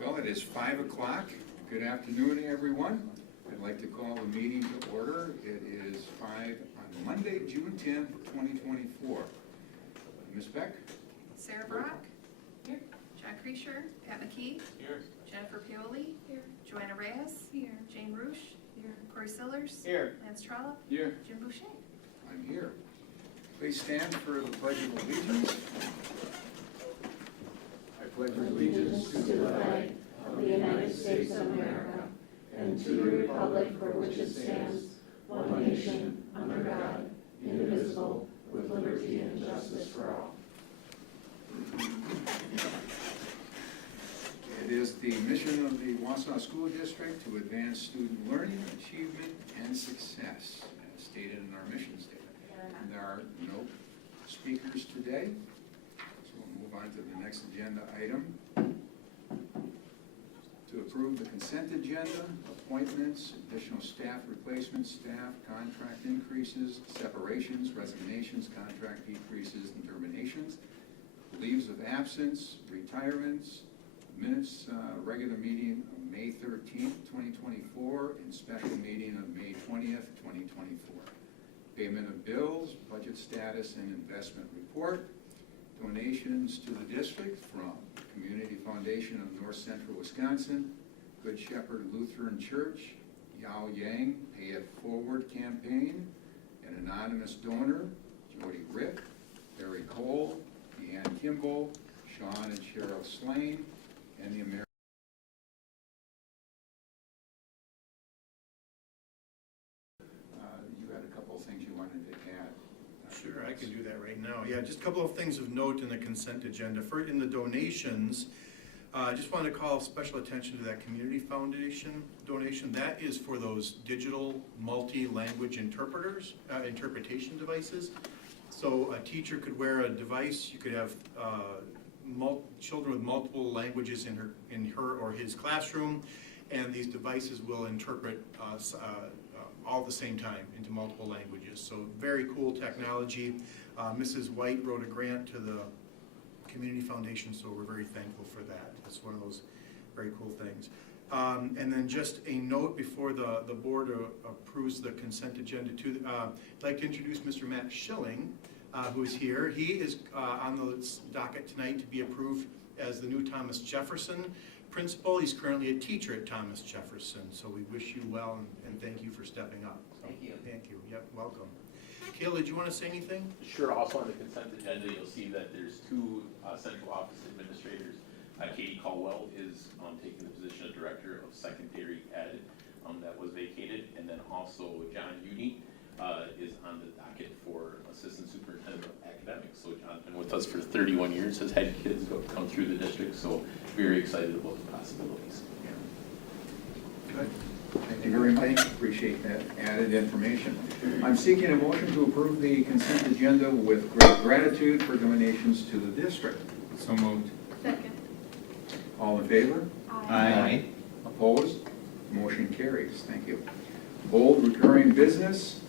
Well, it is 5 o'clock. Good afternoon, everyone. I'd like to call the meeting to order. It is 5 on Monday, June 10th, 2024. Ms. Beck? Sarah Brock? Here. John Creasher? Pat McKee? Here. Jennifer Pioli? Here. Joanna Reyes? Here. Jane Roosh? Here. Corey Sillers? Here. Lance Trollope? Here. Jim Boucher? I'm here. Please stand for the Pledge of Allegiance. I pledge allegiance to the flag of the United States of America and to the republic for which it stands, one nation, under God, indivisible, with liberty and justice for all. It is the mission of the Wausau School District to advance student learning, achievement, and success, as stated in our mission statement. And there are no speakers today, so we'll move on to the next agenda item. To approve the consent agenda, appointments, additional staff replacements, staff, contract increases, separations, resignations, contract decreases, and terminations, leaves of absence, retirements, minutes, regular meeting of May 13th, 2024, and special meeting of May 20th, 2024. Payment of bills, budget status, and investment report. Donations to the district from Community Foundation of North Central Wisconsin, Good Shepherd Lutheran Church, Yao Yang Pay It Forward campaign, an anonymous donor, Jody Rick, Barry Cole, Deanne Kimball, Sean and Cheryl Slane, and the American. You had a couple of things you wanted to add. Sure, I can do that right now. Yeah, just a couple of things of note in the consent agenda. For in the donations, I just wanted to call special attention to that Community Foundation donation. That is for those digital multi-language interpreters, interpretation devices. So a teacher could wear a device. You could have children with multiple languages in her or his classroom, and these devices will interpret all at the same time into multiple languages. So very cool technology. Mrs. White wrote a grant to the Community Foundation, so we're very thankful for that. That's one of those very cool things. And then just a note before the board approves the consent agenda. I'd like to introduce Mr. Matt Schilling, who is here. He is on the docket tonight to be approved as the new Thomas Jefferson principal. He's currently a teacher at Thomas Jefferson, so we wish you well and thank you for stepping up. So, Thank you. Thank you. Yep, welcome. Kayla, did you want to say anything? Sure. Also on the consent agenda, you'll see that there's two central office administrators. Katie Caldwell is taking the position of Director of Secondary Ed that was vacated, and then also John Udi is on the docket for Assistant Superintendent of Academics. So John's been with us for 31 years, has had kids come through the district, so very excited about the possibilities. Good. Thank you very much. Appreciate that added information. I'm seeking a motion to approve the consent agenda with great gratitude for donations to the district. So moved. Second. All in favor? Aye. Opposed? Motion carries. Thank you. Bold recurring business.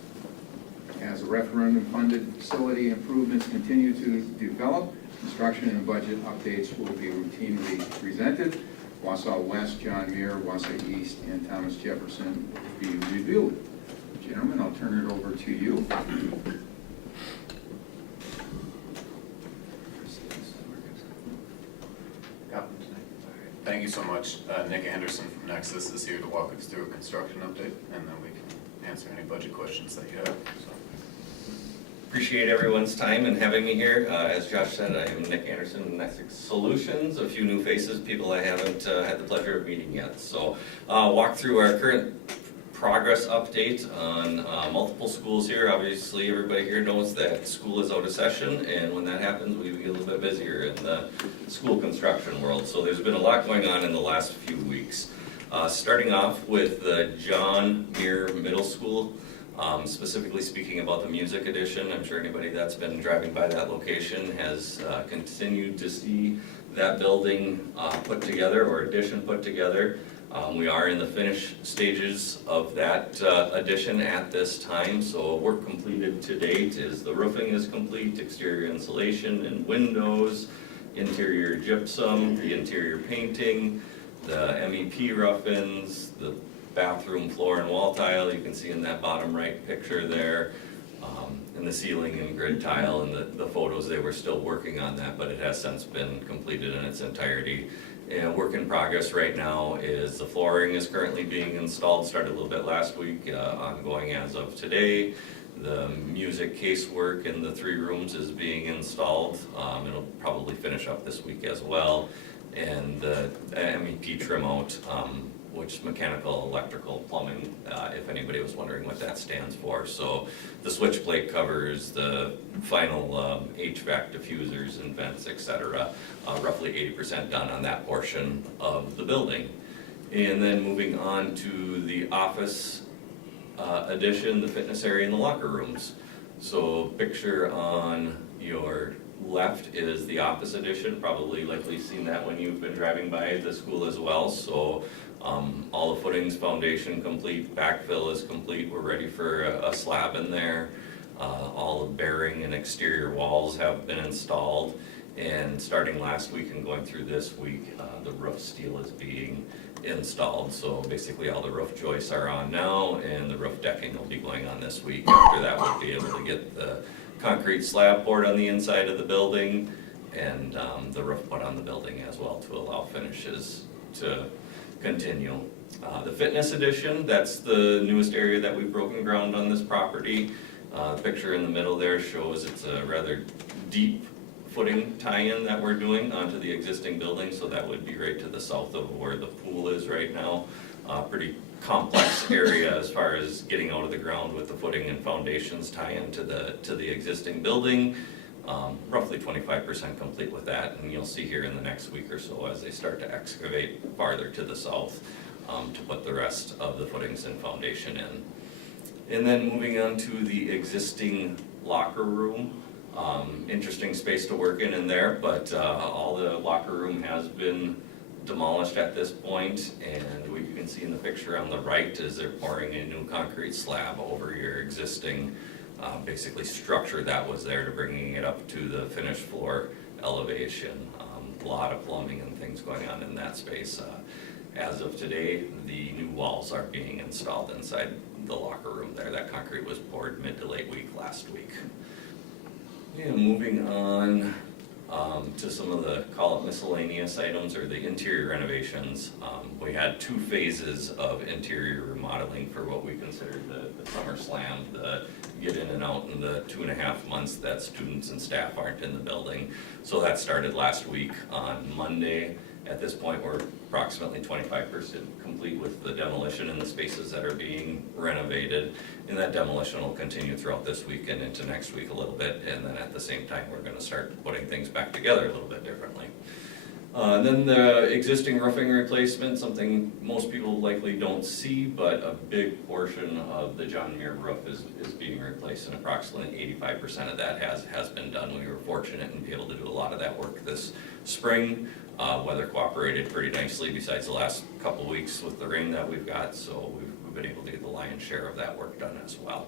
As referendum-funded facility improvements continue to develop, construction and budget updates will be routinely presented. Wausau West, John Muir, Wausau East, and Thomas Jefferson will be reviewed. Gentlemen, I'll turn it over to you. Yep. Thank you so much. Nick Anderson from Nexus is here to walk us through a construction update, and then we can answer any budget questions that you have. So. Appreciate everyone's time and having me here. As Josh said, I am Nick Anderson with Nexus Solutions. A few new faces, people I haven't had the pleasure of meeting yet. So walk through our current progress update on multiple schools here. Obviously, everybody here knows that school is out of session, and when that happens, we get a little bit busier in the school construction world. So there's been a lot going on in the last few weeks. Starting off with the John Muir Middle School, specifically speaking about the music edition. I'm sure anybody that's been driving by that location has continued to see that building put together, or addition put together. We are in the finish stages of that addition at this time, so work completed to date is the roofing is complete, exterior insulation and windows, interior gypsum, the interior painting, the MEP rough-ins, the bathroom floor and wall tile, you can see in that bottom right picture there, and the ceiling and grid tile, and the photos, they were still working on that, but it has since been completed in its entirety. And work in progress right now is the flooring is currently being installed, started a little bit last week, ongoing as of today. The music casework in the 3 rooms is being installed. It'll probably finish up this week as well. And the MEP trim out, which mechanical, electrical, plumbing, if anybody was wondering what that stands for. So the switch plate covers the final HVAC diffusers and vents, etc. Roughly 80% done on that portion of the building. And then moving on to the office addition, the fitness area and the locker rooms. So picture on your left is the office addition, probably likely seen that when you've been driving by the school as well. So all the footings, foundation complete, backfill is complete, we're ready for a slab in there. All the bearing and exterior walls have been installed, and starting last week and going through this week, the roof steel is being installed. So basically all the roof joists are on now, and the roof decking will be going on this week. After that, we'll be able to get the concrete slab poured on the inside of the building, and the roof put on the building as well to allow finishes to continue. The fitness edition, that's the newest area that we've broken ground on this property. The picture in the middle there shows it's a rather deep footing tie-in that we're doing onto the existing building, so that would be right to the south of where the pool is right now. Pretty complex area as far as getting out of the ground with the footing and foundations tie into the existing building. Roughly 25% complete with that, and you'll see here in the next week or so as they start to excavate farther to the south to put the rest of the footings and foundation in. And then moving on to the existing locker room. Interesting space to work in there, but all the locker room has been demolished at this point, and what you can see in the picture on the right is they're pouring a new concrete slab over your existing basically structure that was there, to bringing it up to the finished floor elevation. A lot of plumbing and things going on in that space. As of today, the new walls are being installed inside the locker room there. That concrete was poured mid to late week last week. Yeah, moving on to some of the, call it miscellaneous items, or the interior renovations. We had 2 phases of interior remodeling for what we consider the summer slam, the get in and out in the 2.5 months that students and staff aren't in the building. So that started last week on Monday. At this point, we're approximately 25% complete with the demolition in the spaces that are being renovated. And that demolition will continue throughout this week and into next week a little bit. And then at the same time, we're going to start putting things back together a little bit differently. Then the existing roofing replacement, something most people likely don't see, but a big portion of the John Muir roof is being replaced, and approximately 85% of that has been done. We were fortunate and be able to do a lot of that work this spring. Weather cooperated pretty nicely besides the last couple weeks with the rain that we've got, so we've been able to get the lion's share of that work done as well.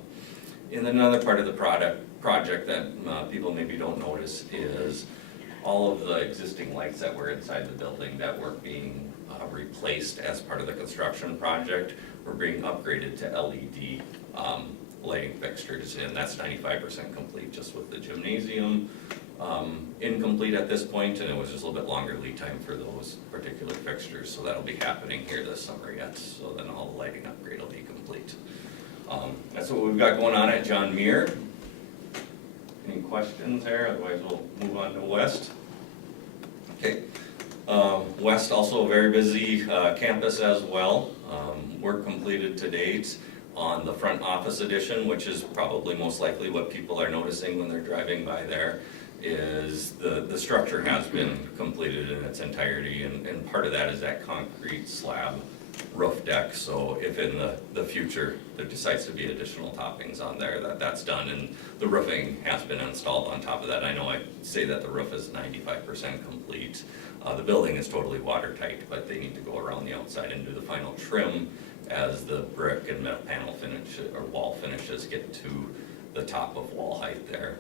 And then another part of the project that people maybe don't notice is all of the existing lights that were inside the building that were being replaced as part of the construction project were being upgraded to LED lighting fixtures, and that's 95% complete just with the gymnasium incomplete at this point, and it was just a little bit longer lead time for those particular fixtures, so that'll be happening here this summer yet, so then all the lighting upgrade will be complete. That's what we've got going on at John Muir. Any questions there? Otherwise, we'll move on to West. Okay. West, also a very busy campus as well. Work completed to date on the front office addition, which is probably most likely what people are noticing when they're driving by there, is the structure has been completed in its entirety, and part of that is that concrete slab roof deck. So if in the future there decides to be additional toppings on there, that's done, and the roofing has been installed on top of that. I know I say that the roof is 95% complete. The building is totally watertight, but they need to go around the outside and do the final trim as the brick and metal panel finish or wall finishes get to the top of wall height there.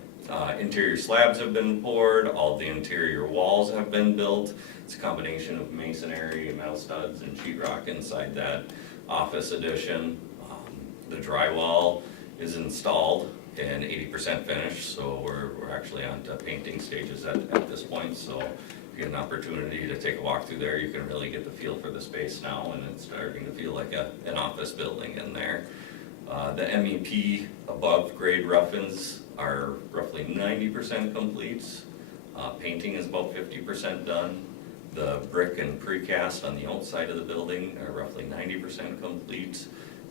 Interior slabs have been poured, all the interior walls have been built. It's a combination of masonry, metal studs, and sheetrock inside that office addition. The drywall is installed and 80% finished, so we're actually on to painting stages at this point. So if you get an opportunity to take a walk through there, you can really get the feel for the space now, and it's starting to feel like an office building in there. The MEP above grade rough-ins are roughly 90% complete. Painting is about 50% done. The brick and precast on the outside of the building are roughly 90% complete.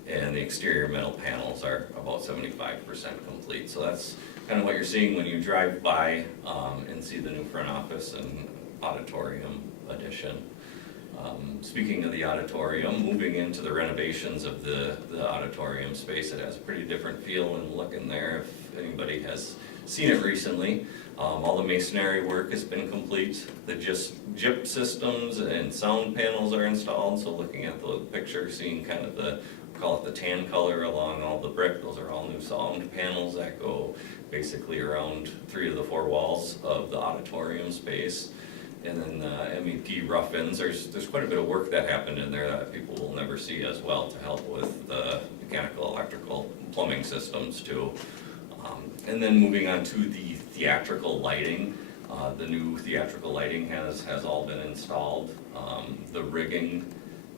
And the exterior metal panels are about 75% complete. So that's kind of what you're seeing when you drive by and see the new front office and auditorium addition. Speaking of the auditorium, moving into the renovations of the auditorium space, it has a pretty different feel and look in there if anybody has seen it recently. All the masonry work has been complete. The JIP systems and sound panels are installed. So looking at the picture, seeing kind of call it the tan color along all the brick, those are all new sound panels that go basically around 3 of the 4 walls of the auditorium space. And then the MEP rough-ins, there's quite a bit of work that happened in there that people will never see as well to help with the mechanical, electrical, plumbing systems too. And then moving on to the theatrical lighting, the new theatrical lighting has all been installed. The rigging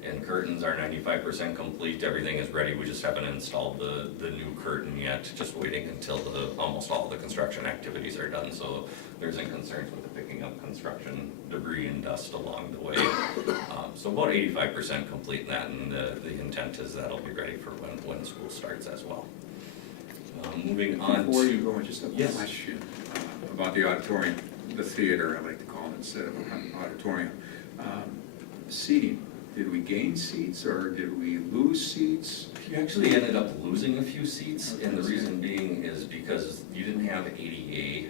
and curtains are 95% complete. Everything is ready. We just haven't installed the new curtain yet, just waiting until almost all the construction activities are done. So there isn't concerns with the picking up construction debris and dust along the way. So about 85% complete in that, and the intent is that'll be ready for when school starts as well. Moving on Before you to, go, just a Yes. question about the auditorium, the theater, I like to call it instead of an auditorium. Seating, did we gain seats or did we lose seats? you actually ended up losing a few seats, and the reason being is because you didn't have ADA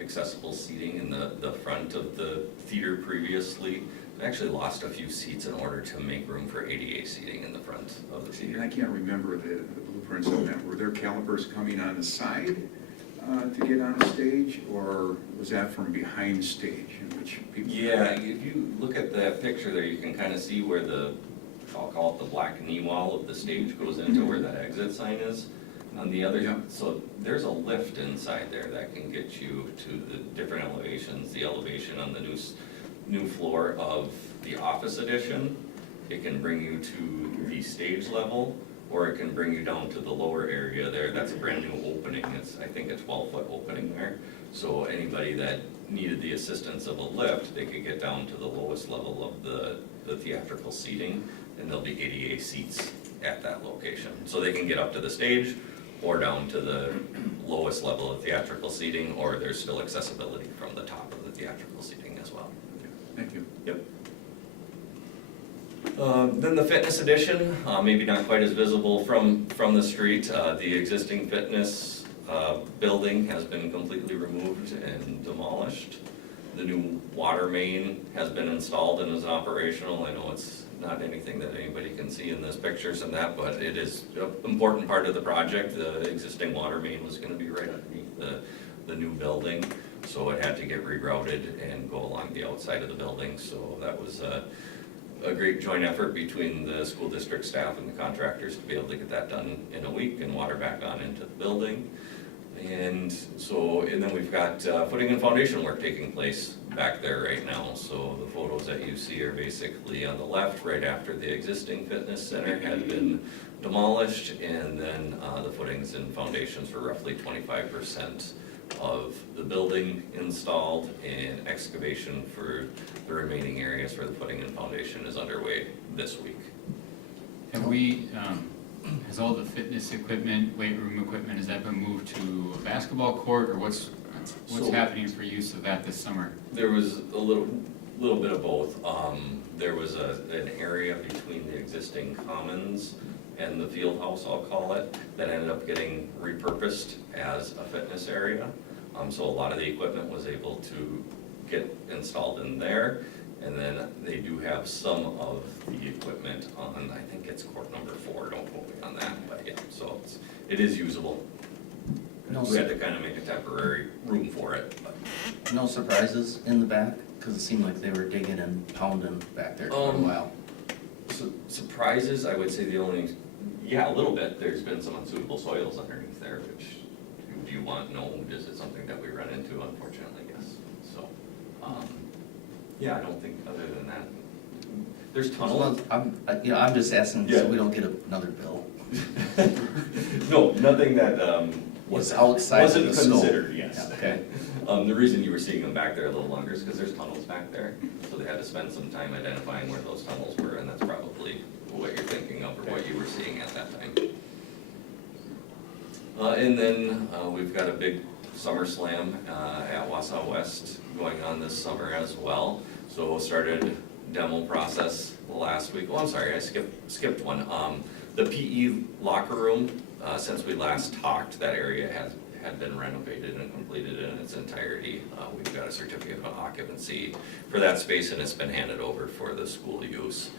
accessible seating in the front of the theater previously. We actually lost a few seats in order to make room for ADA seating in the front of the And theater. I can't remember the blueprints on that. Were there calipers coming on the side to get on stage, or was that from behind stage in which people? Yeah, if you look at that picture there, you can kind of see where I'll call it the black knee wall of the stage goes into where that exit sign is. On the other, Yeah. so there's a lift inside there that can get you to the different elevations. The elevation on the new floor of the office addition, it can bring you to the stage level, or it can bring you down to the lower area there. That's a brand new opening. I think a 12-foot opening there. So anybody that needed the assistance of a lift, they could get down to the lowest level of the theatrical seating, and there'll be ADA seats at that location. So they can get up to the stage or down to the lowest level of theatrical seating, or there's still accessibility from the top of the theatrical seating as well. Thank you. Yep. Then the fitness edition, maybe not quite as visible from the street. The existing fitness building has been completely removed and demolished. The new water main has been installed and is operational. I know it's not anything that anybody can see in this pictures and that, but it is an important part of the project. The existing water main was gonna be right underneath the new building, so it had to get rerouted and go along the outside of the building. So that was a great joint effort between the school district staff and the contractors to be able to get that done in a week and water back on into the building. And then we've got footing and foundation work taking place back there right now. So the photos that you see are basically on the left, right after the existing fitness center had been demolished, and then the footings and foundations were roughly 25% of the building installed, and excavation for the remaining areas for the footing and foundation is underway this week. Have we, has all the fitness equipment, weight room equipment, has that been moved to a basketball court, or what's So- happening for use of that this summer? There was a little bit of both. There was an area between the existing commons and the field house, I'll call it, that ended up getting repurposed as a fitness area. So a lot of the equipment was able to get installed in there. And then they do have some of the equipment on, I think it's court number 4, don't quote me on that, but yeah, so it is usable. No We had to kind of make a temporary room for it, but. No surprises in the back? Because it seemed like they were digging and pounding back there for a while. Surprises, I would say the only, yeah, a little bit, there's been some unsuitable soils underneath there, which, do you want, no, is it something that we run into, unfortunately, yes, so, yeah, I don't think, other than that, there's tunnels. I'm just asking so Yeah. we don't get another bill. No, nothing that, Was outside of wasn't the scope. considered, yes. Yeah, okay. The reason you were seeing them back there a little longer is because there's tunnels back there, so they had to spend some time identifying where those tunnels were, and that's probably what you're thinking of, or what you were seeing at that time. And then, we've got a big summer slam, at Wausau West going on this summer as well. So started demo process last week, oh, I'm sorry, I skipped one. The PE locker room, since we last talked, that area had been renovated and completed in its entirety. We've got a certificate of occupancy for that space, and it's been handed over for the school use.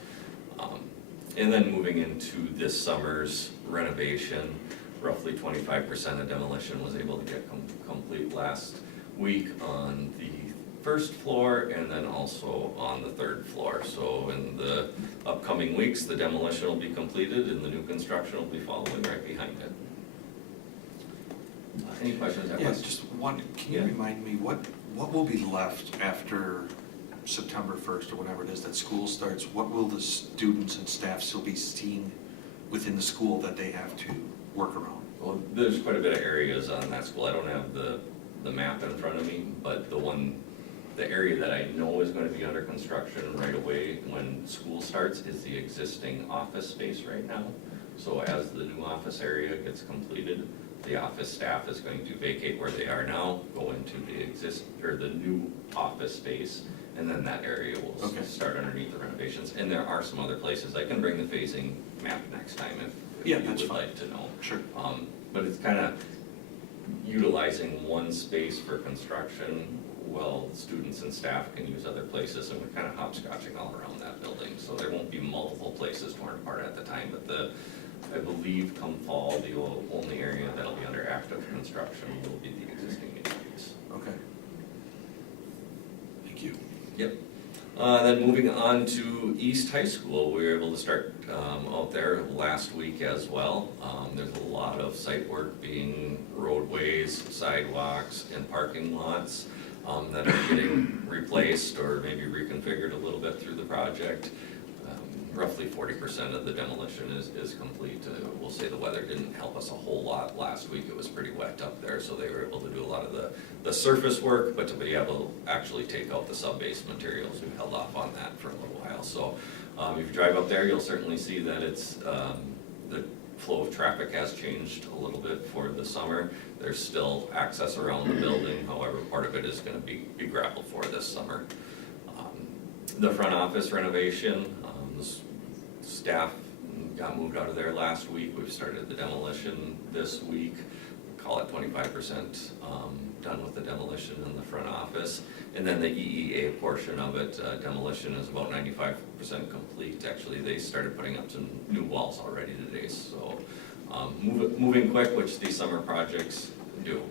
And then moving into this summer's renovation, roughly 25% of demolition was able to get complete last week on the first floor and then also on the third floor. So in the upcoming weeks, the demolition will be completed and the new construction will be following right behind it. Any questions? Yeah, just one, can you Yeah. remind me, what will be left after September 1st or whenever it is that school starts? What will the students and staff still be seeing within the school that they have to work around? Well, there's quite a bit of areas on that school. I don't have the map in front of me, but the area that I know is going to be under construction right away when school starts is the existing office space right now. So as the new office area gets completed, the office staff is going to vacate where they are now, go into the new office space, and then that area will Okay. start underneath the renovations. And there are some other places. I can bring the phasing map next time if Yeah, you that's would fine. like to know. Sure. But it's kind of utilizing one space for construction while students and staff can use other places, and we're kind of hopscotching all around that building. So there won't be multiple places torn apart at the time, but I believe come fall, the only area that'll be under active construction will be the existing new space. Okay. Thank you. Yep. Then moving on to East High School, we were able to start out there last week as well. There's a lot of site work being roadways, sidewalks, and parking lots that are getting replaced or maybe reconfigured a little bit through the project. Roughly 40% of the demolition is complete. We'll say the weather didn't help us a whole lot last week. It was pretty wet up there, so they were able to do a lot of the surface work, but to be able to actually take out the sub-base materials, we held off on that for a little while. So if you drive up there, you'll certainly see that it's the flow of traffic has changed a little bit for the summer. There's still access around the building, however, part of it is going to be gravelled for this summer. The front office renovation, staff got moved out of there last week. We've started the demolition this week. Call it 25% done with the demolition in the front office. And then the EEA portion of it, demolition is about 95% complete. Actually, they started putting up some new walls already today. So moving quick, which these summer projects do.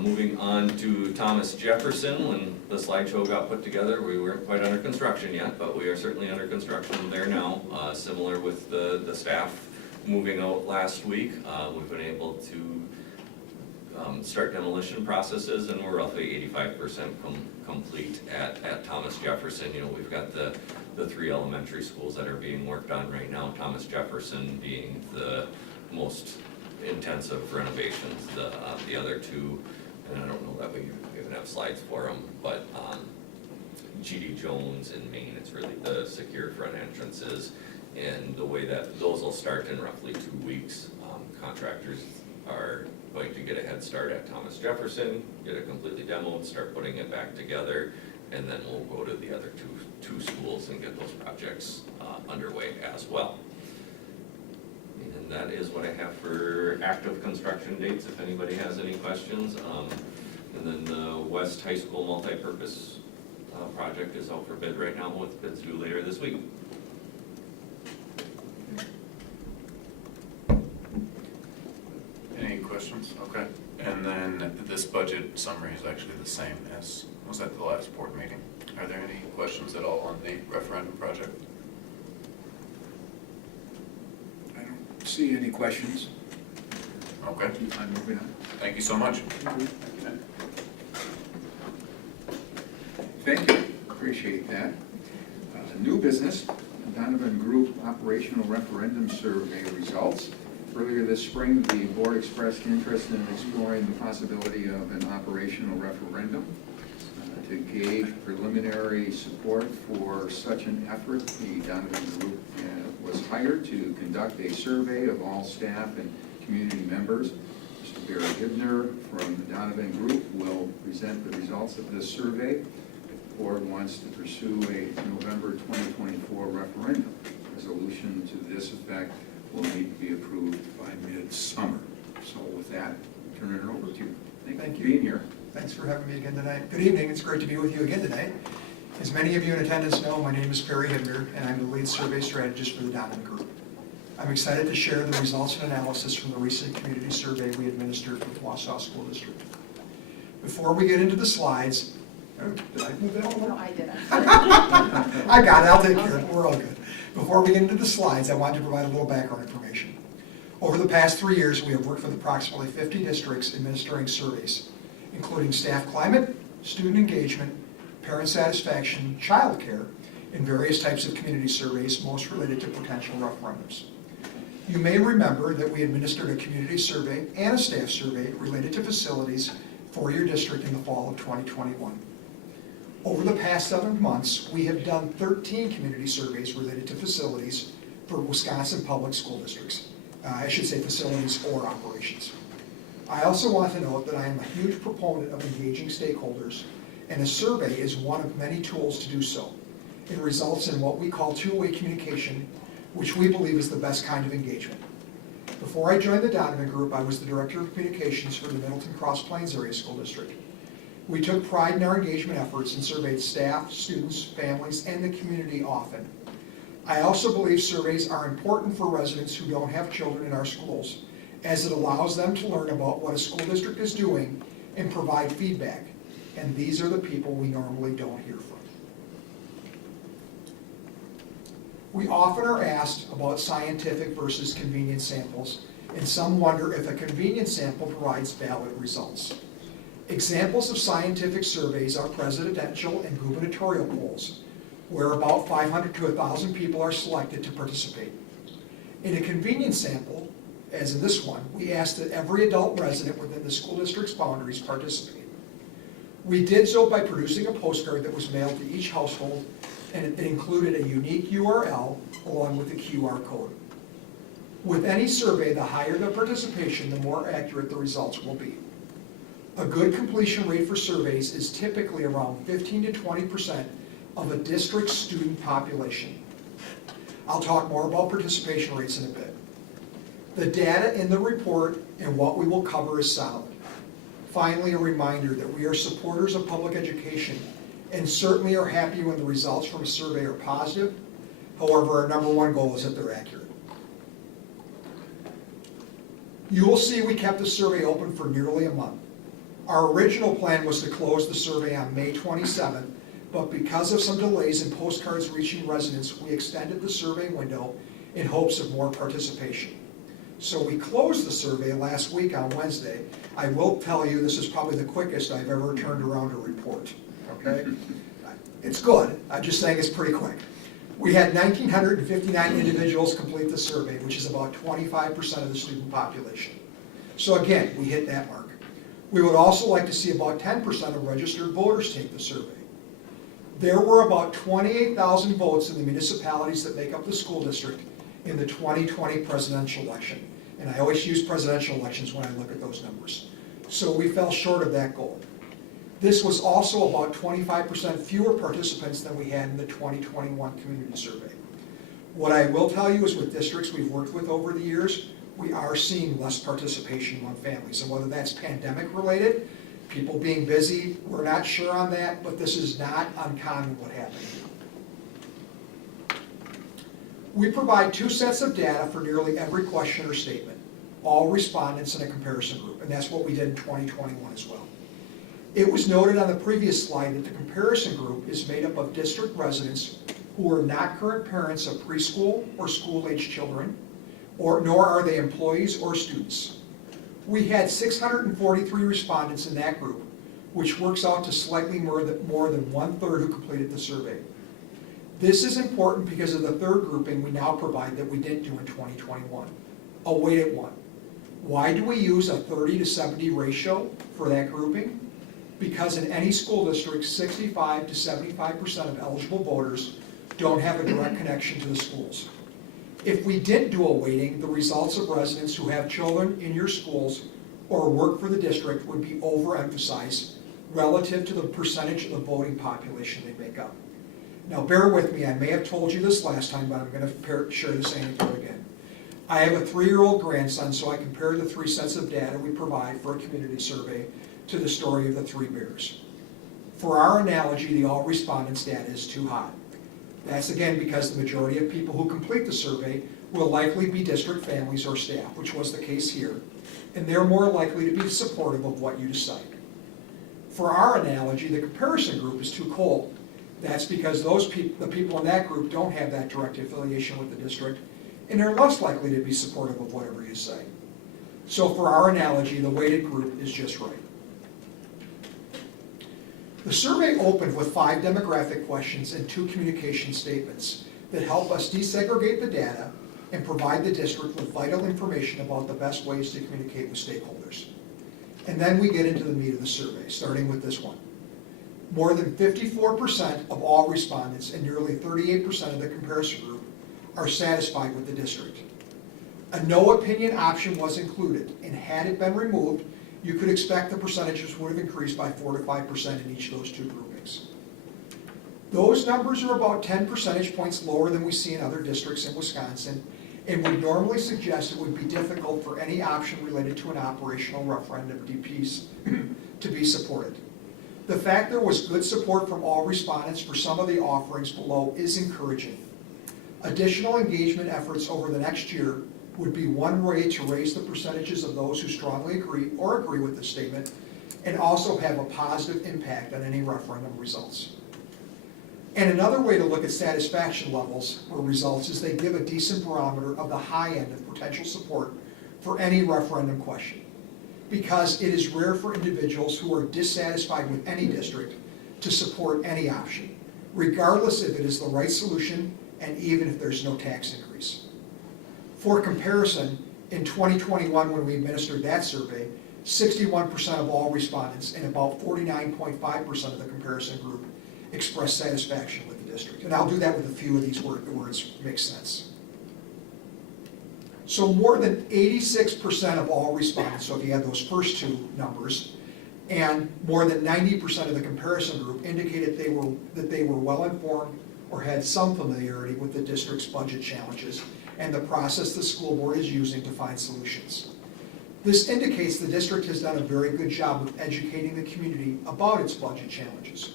Moving on to Thomas Jefferson, when the slideshow got put together, we weren't quite under construction yet, but we are certainly under construction there now. Similar with the staff moving out last week, we've been able to start demolition processes, and we're roughly 85% complete at Thomas Jefferson. You know, we've got the 3 elementary schools that are being worked on right now, Thomas Jefferson being the most intensive renovations. The other two, and I don't know that we even have slides for them, but GD Jones in Maine, it's really the secure front entrances. And the way that those will start in roughly 2 weeks. Contractors are going to get a head start at Thomas Jefferson, get it completely demoed, start putting it back together, and then we'll go to the other two schools and get those projects underway as well. And that is what I have for active construction dates, if anybody has any questions. And then the West High School multipurpose project is out for bid right now, with bids due later this week. Any questions? Okay. And then this budget summary is actually the same as was at the last board meeting. Are there any questions at all on the referendum project? I don't see any questions. Okay. I'm moving on. Thank you so much. Thank you, appreciate that. New business, Donovan Group operational referendum survey results. Earlier this spring, the board expressed interest in exploring the possibility of an operational referendum. To gauge preliminary support for such an effort, the Donovan Group was hired to conduct a survey of all staff and community members. Mr. Barry Hibner from the Donovan Group will present the results of this survey. The board wants to pursue a November 2024 referendum. Resolution to this effect will need to be approved by midsummer. So with that, I'll turn it over to you. Thank you for being here. Thanks for having me again tonight. Good evening, it's great to be with you again tonight. As many of you in attendance know, my name is Barry Hibner, and I'm the lead survey strategist for the Donovan Group. I'm excited to share the results and analysis from the recent community survey we administered with Wausau School District. Before we get into the slides, did I move that over? No, I didn't. I got it, I'll take care of it, we're all good. Before we get into the slides, I wanted to provide a little background information. Over the past 3 years, we have worked with approximately 50 districts administering surveys, including staff climate, student engagement, parent satisfaction, childcare, and various types of community surveys, most related to potential referendums. You may remember that we administered a community survey and a staff survey related to facilities for your district in the fall of 2021. Over the past 7 months, we have done 13 community surveys related to facilities for Wisconsin public school districts. I should say facilities or operations. I also want to note that I am a huge proponent of engaging stakeholders, and a survey is one of many tools to do so. It results in what we call two-way communication, which we believe is the best kind of engagement. Before I joined the Donovan Group, I was the Director of Communications for the Middleton Cross Plains Area School District. We took pride in our engagement efforts and surveyed staff, students, families, and the community often. I also believe surveys are important for residents who don't have children in our schools, as it allows them to learn about what a school district is doing and provide feedback. And these are the people we normally don't hear from. We often are asked about scientific versus convenience samples, and some wonder if a convenience sample provides valid results. Examples of scientific surveys are presidential and gubernatorial polls, where about 500 to 1,000 people are selected to participate. In a convenience sample, as in this one, we asked that every adult resident within the school district's boundaries participate. We did so by producing a postcard that was mailed to each household, and it included a unique URL along with a QR code. With any survey, the higher the participation, the more accurate the results will be. A good completion rate for surveys is typically around 15 to 20% of a district's student population. I'll talk more about participation rates in a bit. The data in the report and what we will cover is solid. Finally, a reminder that we are supporters of public education and certainly are happy when the results from a survey are positive. However, our number one goal is that they're accurate. You will see we kept the survey open for nearly a month. Our original plan was to close the survey on May 27th, but because of some delays in postcards reaching residents, we extended the survey window in hopes of more participation. So we closed the survey last week on Wednesday. I will tell you this is probably the quickest I've ever turned around a report, okay? It's good, I'm just saying it's pretty quick. We had 1,959 individuals complete the survey, which is about 25% of the student population. So again, we hit that mark. We would also like to see about 10% of registered voters take the survey. There were about 28,000 votes in the municipalities that make up the school district in the 2020 presidential election. And I always use presidential elections when I look at those numbers. So we fell short of that goal. This was also about 25% fewer participants than we had in the 2021 community survey. What I will tell you is with districts we've worked with over the years, we are seeing less participation among families. And whether that's pandemic related, people being busy, we're not sure on that, but this is not uncommon what happened. We provide 2 sets of data for nearly every question or statement, all respondents in a comparison group, and that's what we did in 2021 as well. It was noted on the previous slide that the comparison group is made up of district residents who are not current parents of preschool or school-age children, nor are they employees or students. We had 643 respondents in that group, which works out to slightly more than 1/3 who completed the survey. This is important because of the third grouping we now provide that we didn't do in 2021, a weighted one. Why do we use a 30-to-70 ratio for that grouping? Because in any school district, 65 to 75% of eligible voters don't have a direct connection to the schools. If we did do a weighting, the results of residents who have children in your schools or work for the district would be overemphasized relative to the percentage of the voting population they make up. Now bear with me, I may have told you this last time, but I'm going to share this anecdote again. I have a 3-year-old grandson, so I compare the 3 sets of data we provide for a community survey to the story of the 3 bears. For our analogy, the all respondents data is too high. That's again because the majority of people who complete the survey will likely be district families or staff, which was the case here, and they're more likely to be supportive of what you decide. For our analogy, the comparison group is too cold. That's because the people in that group don't have that direct affiliation with the district, and they're less likely to be supportive of whatever you say. So for our analogy, the weighted group is just right. The survey opened with 5 demographic questions and 2 communication statements that help us desegregate the data and provide the district with vital information about the best ways to communicate with stakeholders. And then we get into the meat of the survey, starting with this one. More than 54% of all respondents and nearly 38% of the comparison group are satisfied with the district. A no opinion option was included, and had it been removed, you could expect the percentages would have increased by 4 to 5% in each of those 2 groupings. Those numbers are about 10 percentage points lower than we see in other districts in Wisconsin, and would normally suggest it would be difficult for any option related to an operational referendum DPs to be supported. The fact there was good support from all respondents for some of the offerings below is encouraging. Additional engagement efforts over the next year would be one way to raise the percentages of those who strongly agree with the statement, and also have a positive impact on any referendum results. And another way to look at satisfaction levels or results is they give a decent barometer of the high end of potential support for any referendum question, because it is rare for individuals who are dissatisfied with any district to support any option, regardless if it is the right solution and even if there's no tax increase. For comparison, in 2021, when we administered that survey, 61% of all respondents and about 49.5% of the comparison group expressed satisfaction with the district. And I'll do that with a few of these words make sense. So more than 86% of all respondents, so if you had those first 2 numbers, and more than 90% of the comparison group indicated that they were well informed or had some familiarity with the district's budget challenges and the process the school board is using to find solutions. This indicates the district has done a very good job of educating the community about its budget challenges.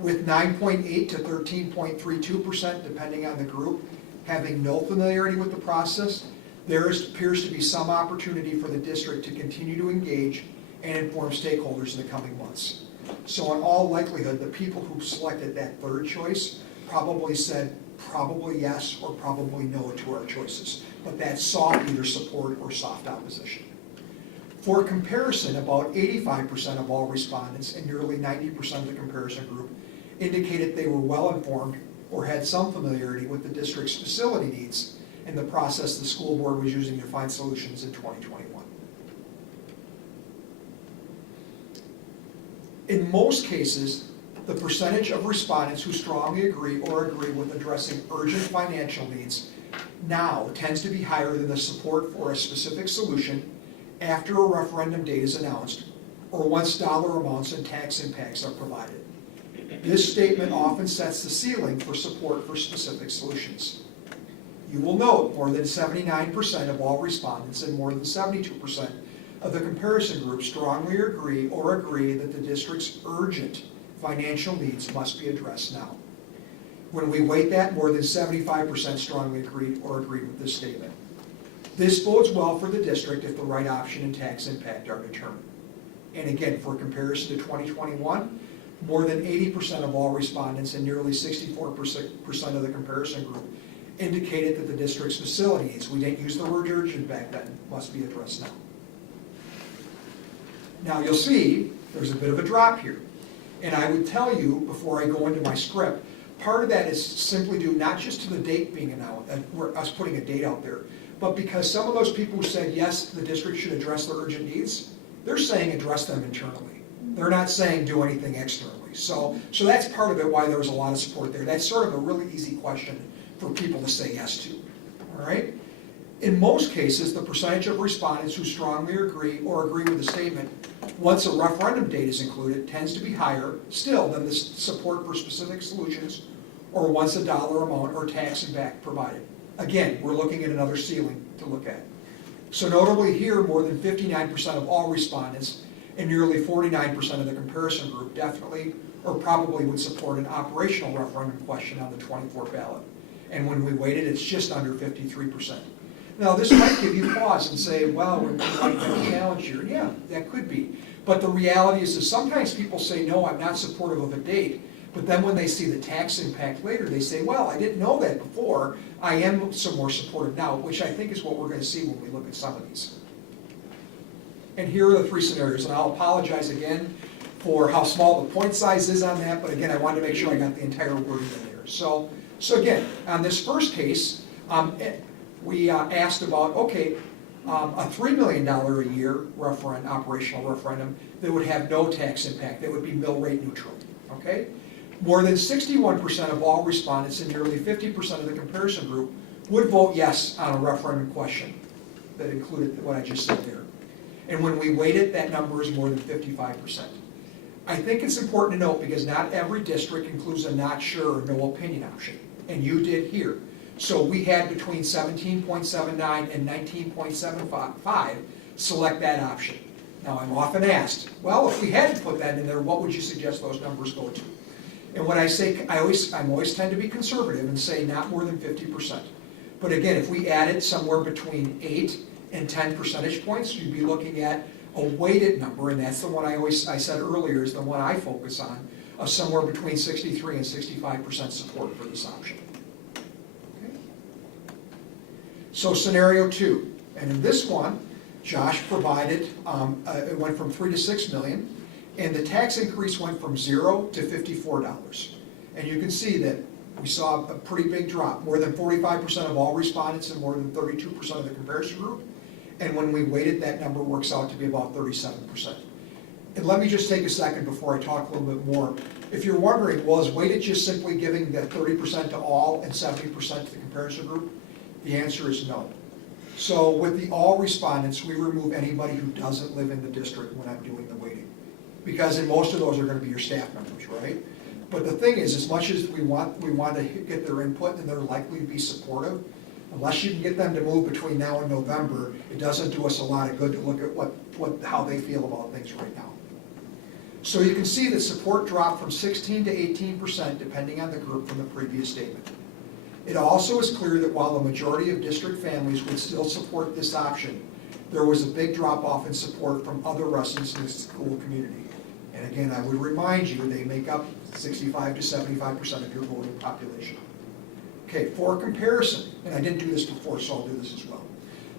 With 9.8 to 13.32%, depending on the group, having no familiarity with the process, there appears to be some opportunity for the district to continue to engage and inform stakeholders in the coming months. So in all likelihood, the people who selected that third choice probably said probably yes or probably no to our choices, but that's soft either support or soft opposition. For comparison, about 85% of all respondents and nearly 90% of the comparison group indicated they were well informed or had some familiarity with the district's facility needs and the process the school board was using to find solutions in 2021. In most cases, the percentage of respondents who strongly agree or agree with addressing urgent financial needs now tends to be higher than the support for a specific solution after a referendum date is announced or once dollar amounts and tax impacts are provided. This statement often sets the ceiling for support for specific solutions. You will note more than 79% of all respondents and more than 72% of the comparison group strongly agree that the district's urgent financial needs must be addressed now. When we weight that, more than 75% strongly agree with this statement. This bodes well for the district if the right option and tax impact are determined. And again, for comparison to 2021, more than 80% of all respondents and nearly 64% of the comparison group indicated that the district's facility needs, we didn't use the word urgent back then, must be addressed now. Now you'll see there's a bit of a drop here. And I would tell you, before I go into my script, part of that is simply due not just to the date being announced, us putting a date out there, but because some of those people who said, yes, the district should address their urgent needs, they're saying address them internally. They're not saying do anything externally. So that's part of it why there was a lot of support there. That's sort of a really easy question for people to say yes to, all right? In most cases, the percentage of respondents who strongly agree or agree with the statement once a referendum date is included tends to be higher still than the support for specific solutions or once a dollar amount or tax impact provided. Again, we're looking at another ceiling to look at. So notably here, more than 59% of all respondents and nearly 49% of the comparison group definitely or probably would support an operational referendum question on the 24th ballot. And when we weighted, it's just under 53%. Now, this might give you pause and say, well, we might have a challenge here. Yeah, that could be. But the reality is that sometimes people say, no, I'm not supportive of a date. But then when they see the tax impact later, they say, well, I didn't know that before. I am some more supportive now, which I think is what we're going to see when we look at some of these. And here are the three scenarios. And I'll apologize again for how small the point size is on that. But again, I wanted to make sure I got the entire wording in there. So again, on this first case, we asked about, okay, a $3 million a year operational referendum that would have no tax impact, that would be mill rate neutral, okay? More than 61% of all respondents and nearly 50% of the comparison group would vote yes on a referendum question that included what I just said there. And when we weight it, that number is more than 55%. I think it's important to note because not every district includes a not sure or no opinion option, and you did here. So we had between 17.79 and 19.75 select that option. Now I'm often asked, well, if we had to put that in there, what would you suggest those numbers go to? And when I say, I'm always tend to be conservative and say not more than 50%. But again, if we added somewhere between 8 and 10 percentage points, you'd be looking at a weighted number, and that's the one I said earlier is the one I focus on, of somewhere between 63 and 65% support for this option. Okay. So scenario 2, and in this one, Josh provided, it went from 3 to 6 million, and the tax increase went from $0 to $54. And you can see that we saw a pretty big drop, more than 45% of all respondents and more than 32% of the comparison group. And when we weighted, that number works out to be about 37%. And let me just take a second before I talk a little bit more. If you're wondering, well, is weighted just simply giving that 30% to all and 70% to the comparison group? The answer is no. So with the all respondents, we remove anybody who doesn't live in the district when I'm doing the weighting. Because in most of those are going to be your staff members, right? But the thing is, as much as we want to get their input and they're likely to be supportive, unless you can get them to move between now and November, it doesn't do us a lot of good to look at how they feel about things right now. So you can see that support dropped from 16 to 18% depending on the group from the previous statement. It also is clear that while the majority of district families would still support this option, there was a big drop off in support from other residents in the school community. And again, I would remind you, they make up 65 to 75% of your voting population. Okay, for comparison, and I didn't do this before, so I'll do this as well.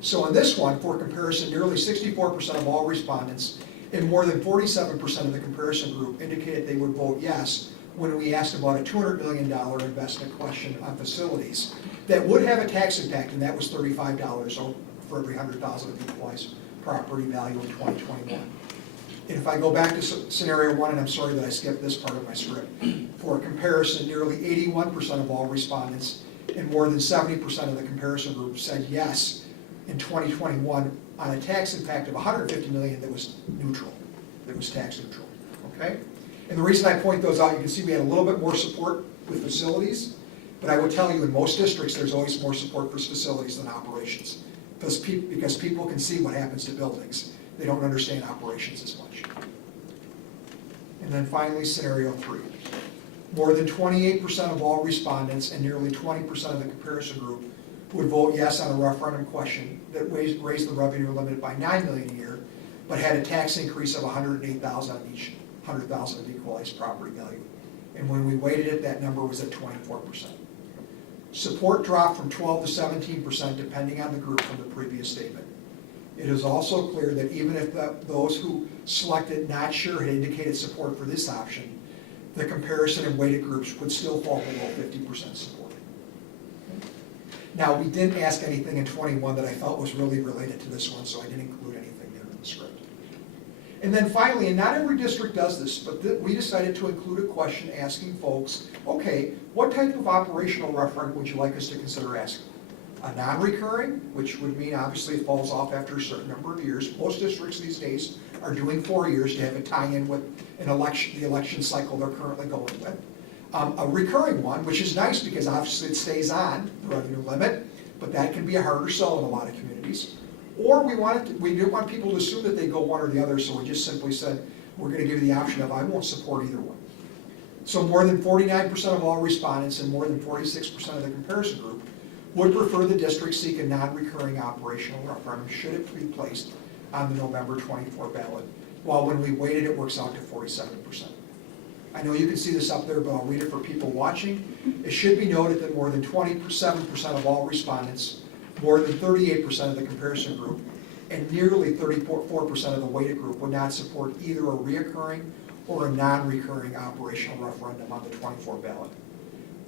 So on this one, for comparison, nearly 64% of all respondents and more than 47% of the comparison group indicated they would vote yes when we asked about a $200 million investment question on facilities that would have a tax impact, and that was $35 for every 100,000 of equalized property value in 2021. And if I go back to scenario one, and I'm sorry that I skipped this part of my script, for comparison, nearly 81% of all respondents and more than 70% of the comparison group said yes in 2021 on a tax impact of $150 million that was neutral, that was tax neutral, okay? And the reason I point those out, you can see we had a little bit more support with facilities, but I would tell you in most districts, there's always more support for facilities than operations. Because people can see what happens to buildings. They don't understand operations as much. And then finally, scenario three. More than 28% of all respondents and nearly 20% of the comparison group would vote yes on a referendum question that raised the revenue limit by $9 million a year, but had a tax increase of $108,000 on each $100,000 of equalized property value. And when we weighted it, that number was at 24%. Support dropped from 12 to 17% depending on the group from the previous statement. It is also clear that even if those who selected not sure had indicated support for this option, the comparison and weighted groups would still fall below 50% support. Now, we didn't ask anything in 21 that I felt was really related to this one, so I didn't include anything there in the script. And then finally, and not every district does this, but we decided to include a question asking folks, okay, what type of operational referendum would you like us to consider asking? A non-recurring, which would mean obviously it falls off after a certain number of years. Most districts these days are doing 4 years to have a tie-in with an election, the election cycle they're currently going with. A recurring one, which is nice because obviously it stays on the revenue limit, but that can be a harder sell in a lot of communities. Or we didn't want people to assume that they go one or the other, so we just simply said, we're going to give you the option of I won't support either one. So more than 49% of all respondents and more than 46% of the comparison group would prefer the district seek a non-recurring operational referendum should it be placed on the November 24 ballot, while when we weighted it works out to 47%. I know you can see this up there, but I'll read it for people watching. It should be noted that more than 27% of all respondents, more than 38% of the comparison group, and nearly 34% of the weighted group would not support either a reoccurring or a non-recurring operational referendum on the 24 ballot.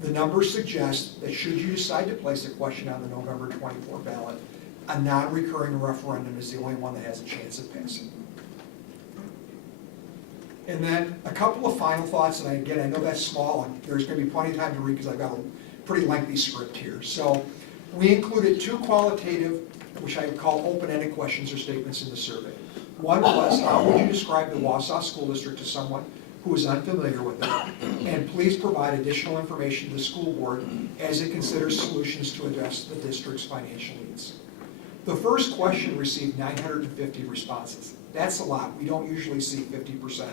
The numbers suggest that should you decide to place a question on the November 24 ballot, a non-recurring referendum is the only one that has a chance of passing. And then a couple of final thoughts, and again, I know that's small, and there's going to be plenty of time to read because I've got a pretty lengthy script here. So we included 2 qualitative, which I would call open-ended questions or statements in the survey. One was, how would you describe the Wausau School District to someone who is unfamiliar with it? And please provide additional information to the school board as it considers solutions to address the district's financial needs. The first question received 950 responses. That's a lot. We don't usually see 50%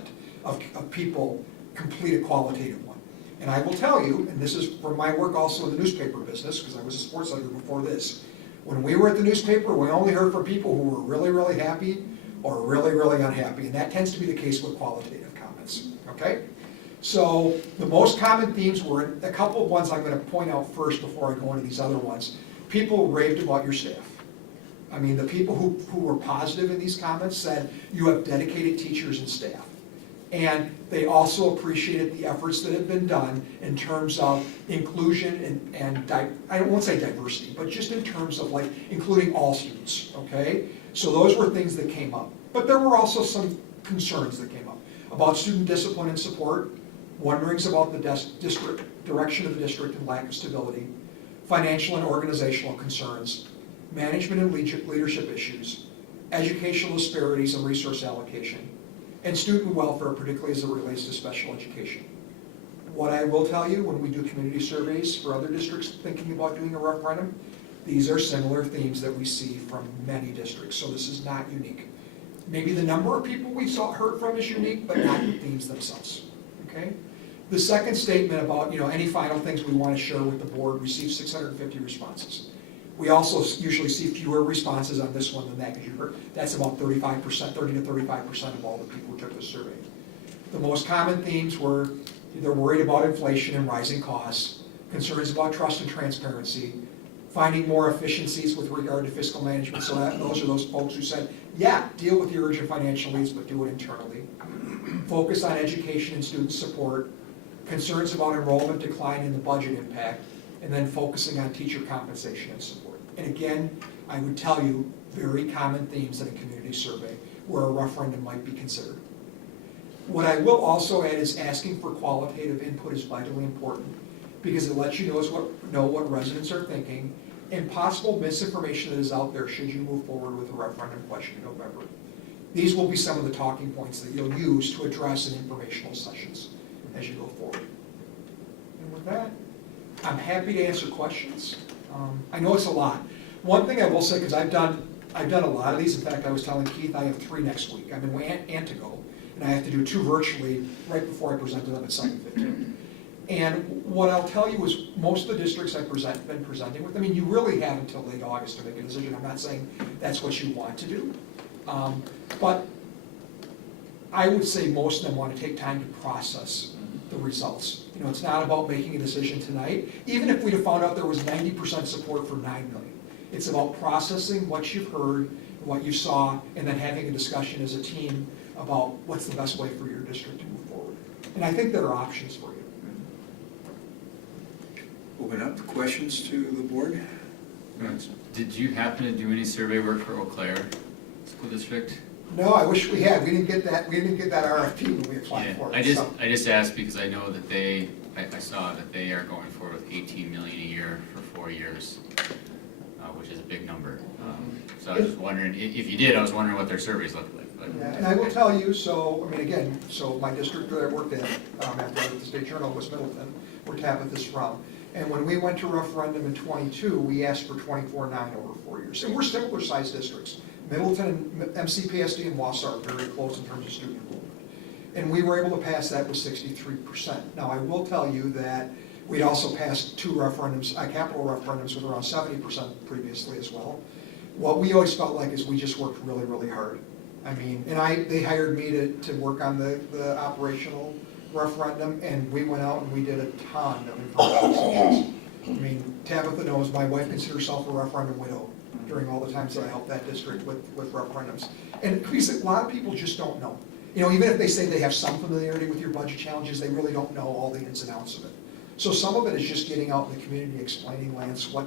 of people complete a qualitative one. And I will tell you, and this is from my work also in the newspaper business, because I was a sports editor before this, when we were at the newspaper, we only heard from people who were really, really happy or really, really unhappy, and that tends to be the case with qualitative comments, okay? So the most common themes were, a couple of ones I'm going to point out first before I go into these other ones. People raved about your staff. I mean, the people who were positive in these comments said, you have dedicated teachers and staff. And they also appreciated the efforts that have been done in terms of inclusion and I won't say diversity, but just in terms of like including all students, okay? So those were things that came up. But there were also some concerns that came up about student discipline and support, wonderings about the district direction of the district and lack of stability, financial and organizational concerns, management and leadership issues, educational disparities and resource allocation, and student welfare, particularly as it relates to special education. What I will tell you, when we do community surveys for other districts thinking about doing a referendum, these are similar themes that we see from many districts, so this is not unique. Maybe the number of people we heard from is unique, but not the themes themselves, okay? The second statement about, any final things we want to share with the board received 650 responses. We also usually see fewer responses on this one than that, because you heard that's about 35%, 30 to 35% of all the people who took the survey. The most common themes were they're worried about inflation and rising costs, concerns about trust and transparency, finding more efficiencies with regard to fiscal management. So those are those folks who said, yeah, deal with your urgent financial needs, but do it internally. Focus on education and student support, concerns about enrollment decline and the budget impact, and then focusing on teacher compensation and support. And again, I would tell you, very common themes in a community survey where a referendum might be considered. What I will also add is asking for qualitative input is vitally important, because it lets you know what residents are thinking, and possible misinformation that is out there should you move forward with a referendum question in November. These will be some of the talking points that you'll use to address in informational sessions as you go forward. And with that, I'm happy to answer questions. I know it's a lot. One thing I will say, because I've done a lot of these. In fact, I was telling Keith I have 3 next week. I'm in Antigo, and I have to do 2 virtually right before I present to them at 7:15. And what I'll tell you is most of the districts I've been presenting with, I mean, you really have until late August to make a decision. I'm not saying that's what you want to do. But I would say most of them want to take time to process the results. You know, it's not about making a decision tonight. Even if we'd have found out there was 90% support for 9 million. It's about processing what you've heard, what you saw, and then having a discussion as a team about what's the best way for your district to move forward. And I think there are options for you. Open up questions to the board. Did you happen to do any survey work for Eau Claire School District? No, I wish we had. We didn't get that RFP when we applied for it. I just asked because I know that I saw that they are going forward with 18 million a year for 4 years, which is a big number. So I was just wondering, if you did, I was wondering what their surveys looked like. But Yeah, and I will tell you, so my district that I worked in, after the State Journal was Middleton, where Tabitha's from. And when we went to referendum in '22, we asked for 24.9 over 4 years. And we're similar sized districts. Middleton and MCPSD and Wausau are very close in terms of student enrollment. And we were able to pass that with 63%. Now, I will tell you that we'd also passed 2 referendums, capital referendums with around 70% previously as well. What we always felt like is we just worked really, really hard. I mean, and they hired me to work on the operational referendum, and we went out and we did a ton of information sessions. I mean, Tabitha knows my wife considers herself a referendum widow during all the times that I helped that district with referendums. And because a lot of people just don't know. You know, even if they say they have some familiarity with your budget challenges, they really don't know all the ins and outs of it. So some of it is just getting out in the community, explaining, Lance, what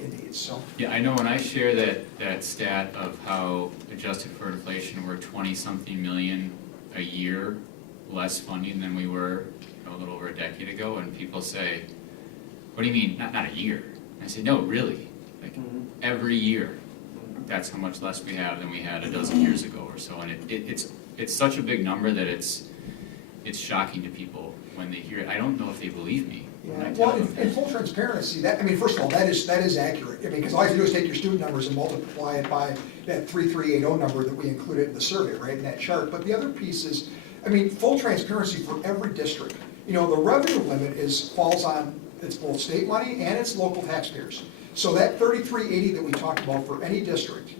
you need, so. yeah, I know when I share that stat of how adjusted for inflation, we're 20-something million a year less funding than we were a little over a decade ago, and people say, what do you mean, not a year? And I say, no, really, like every year, that's how much less we have than we had a dozen years ago or so, and it's such a big number that it's shocking to people when they hear it. I don't know if they believe me. Yeah, well, in full transparency, first of all, that is accurate. I mean, because all you have to do is take your student numbers and multiply it by that 3380 number that we included in the survey, right, in that chart. But the other piece is, I mean, full transparency for every district. You know, the revenue limit falls on, it's both state money and it's local taxpayers. So that 3380 that we talked about for any district,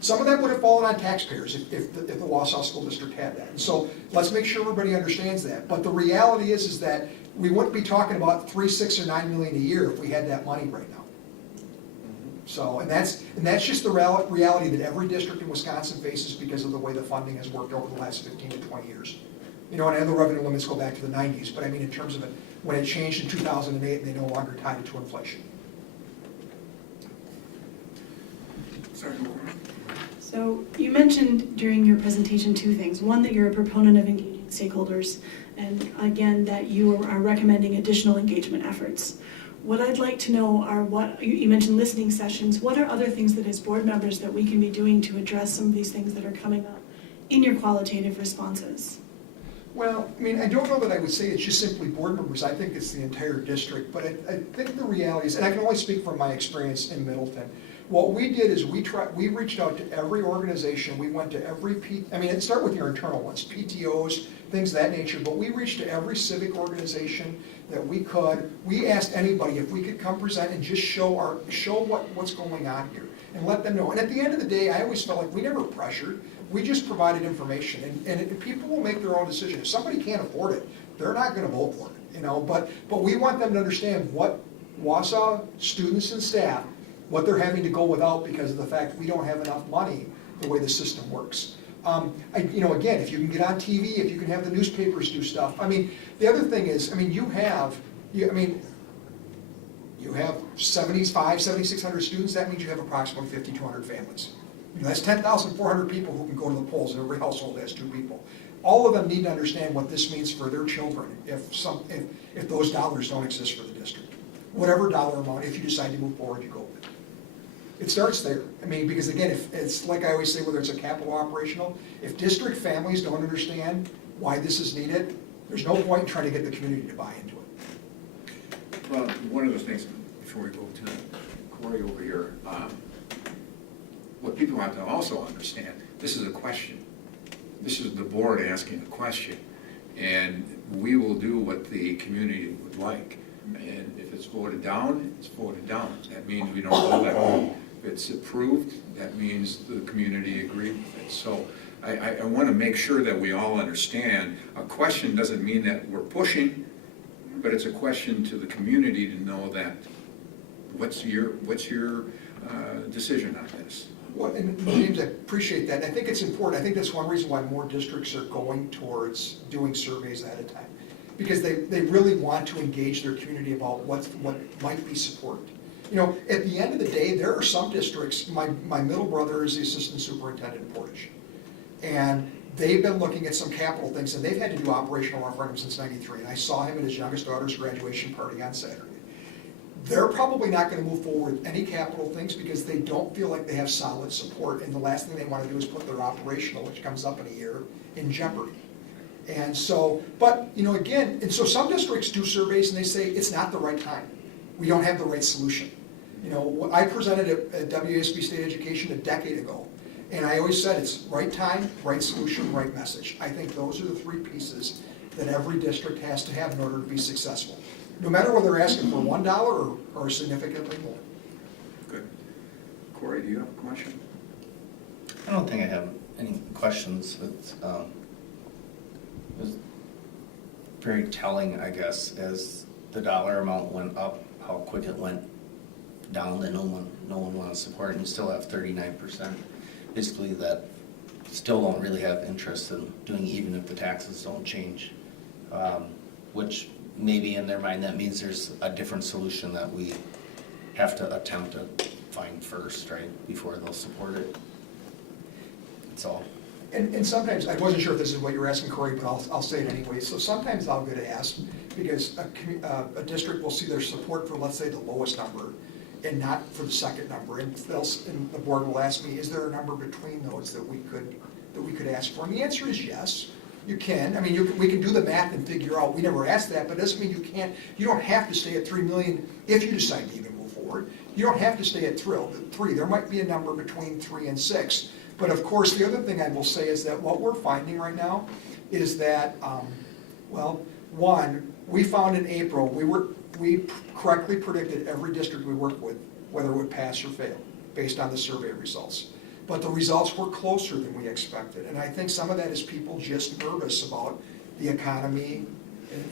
some of that would have fallen on taxpayers if the Wausau School District had that. And so let's make sure everybody understands that. But the reality is that we wouldn't be talking about 3, 6, or 9 million a year if we had that money right now. So, and that's just the reality that every district in Wisconsin faces because of the way the funding has worked over the last 15 to 20 years. You know, and I know the revenue limits go back to the 90s, but I mean in terms of it, when it changed in 2008, they no longer tied it to inflation. So you mentioned during your presentation 2 things. One, that you're a proponent of engaging stakeholders, and again, that you are recommending additional engagement efforts. What I'd like to know are you mentioned listening sessions. What are other things that as board members that we can be doing to address some of these things that are coming up in your qualitative responses? Well, I mean, I don't know that I would say it's just simply board members. I think it's the entire district. But I think the reality is, and I can only speak from my experience in Middleton, what we did is we reached out to every organization. We went to every, it started with your internal ones, PTOs, things of that nature, but we reached to every civic organization that we could. We asked anybody if we could come present and just show what's going on here and let them know. And at the end of the day, I always felt like we never pressured. We just provided information, and people will make their own decision. If somebody can't afford it, they're not going to vote for it, you know. But we want them to understand what Wausau students and staff, what they're having to go without because of the fact we don't have enough money the way the system works. Again, if you can get on TV, if you can have the newspapers do stuff. I mean, the other thing is, you have 7,600 students. That means you have approximately 5,200 families. That's 10,400 people who can go to the polls, and every household has 2 people. all of them need to understand what this means for their children if those dollars don't exist for the district. Whatever dollar amount, if you decide to move forward, you go with it. It starts there. I mean, because again, if it's like I always say, whether it's a capital or operational, if district families don't understand why this is needed, there's no point in trying to get the community to buy into it. Well, one of the things, before we go to Corey over here, what people have to also understand, this is a question. This is the board asking a question, and we will do what the community would like. And if it's voted down, it's voted down. That means we don't go that way. If it's approved, that means the community agreed with it. So I want to make sure that we all understand, a question doesn't mean that we're pushing, but it's a question to the community to know that, what's your decision on this? Well, and James, I appreciate that. And I think it's important. I think that's one reason why more districts are going towards doing surveys ahead of time. Because they really want to engage their community about what might be supported. You know, at the end of the day, there are some districts, my middle brother is the assistant superintendent in Portage. And they've been looking at some capital things, and they've had to do operational referendum since '93. And I saw him at his youngest daughter's graduation party on Saturday. They're probably not going to move forward with any capital things because they don't feel like they have solid support. And the last thing they want to do is put their operational, which comes up in a year, in jeopardy. And so, but, you know, again, and so some districts do surveys and they say it's not the right time. We don't have the right solution. You know, I presented at WASB State Education a decade ago, and I always said it's right time, right solution, right message. I think those are the three pieces that every district has to have in order to be successful. No matter whether they're asking for $1 or significantly more. Good. Corey, do you have a question? I don't think I have any questions. It was very telling, I guess, as the dollar amount went up, how quick it went down, that no one wanted to support, and you still have 39%. Basically, that still don't really have interest in doing, even if the taxes don't change. Which maybe in their mind, that means there's a different solution that we have to attempt to find first, right, before they'll support it. That's all. And sometimes, I wasn't sure if this is what you were asking, Corey, but I'll say it anyway. So sometimes I'll get asked, because a district will see their support for, let's say, the lowest number, and not for the second number. And the board will ask me, is there a number between those that we could ask for? And the answer is yes. You can. I mean, we can do the math and figure out. We never asked that, but it doesn't mean you can't. You don't have to stay at $3 million if you decide to even move forward. You don't have to stay at 3. There might be a number between 3 and 6. But of course, the other thing I will say is that what we're finding right now is that, one, we found in April, we correctly predicted every district we worked with, whether it would pass or fail, based on the survey results. But the results were closer than we expected. And I think some of that is people just nervous about the economy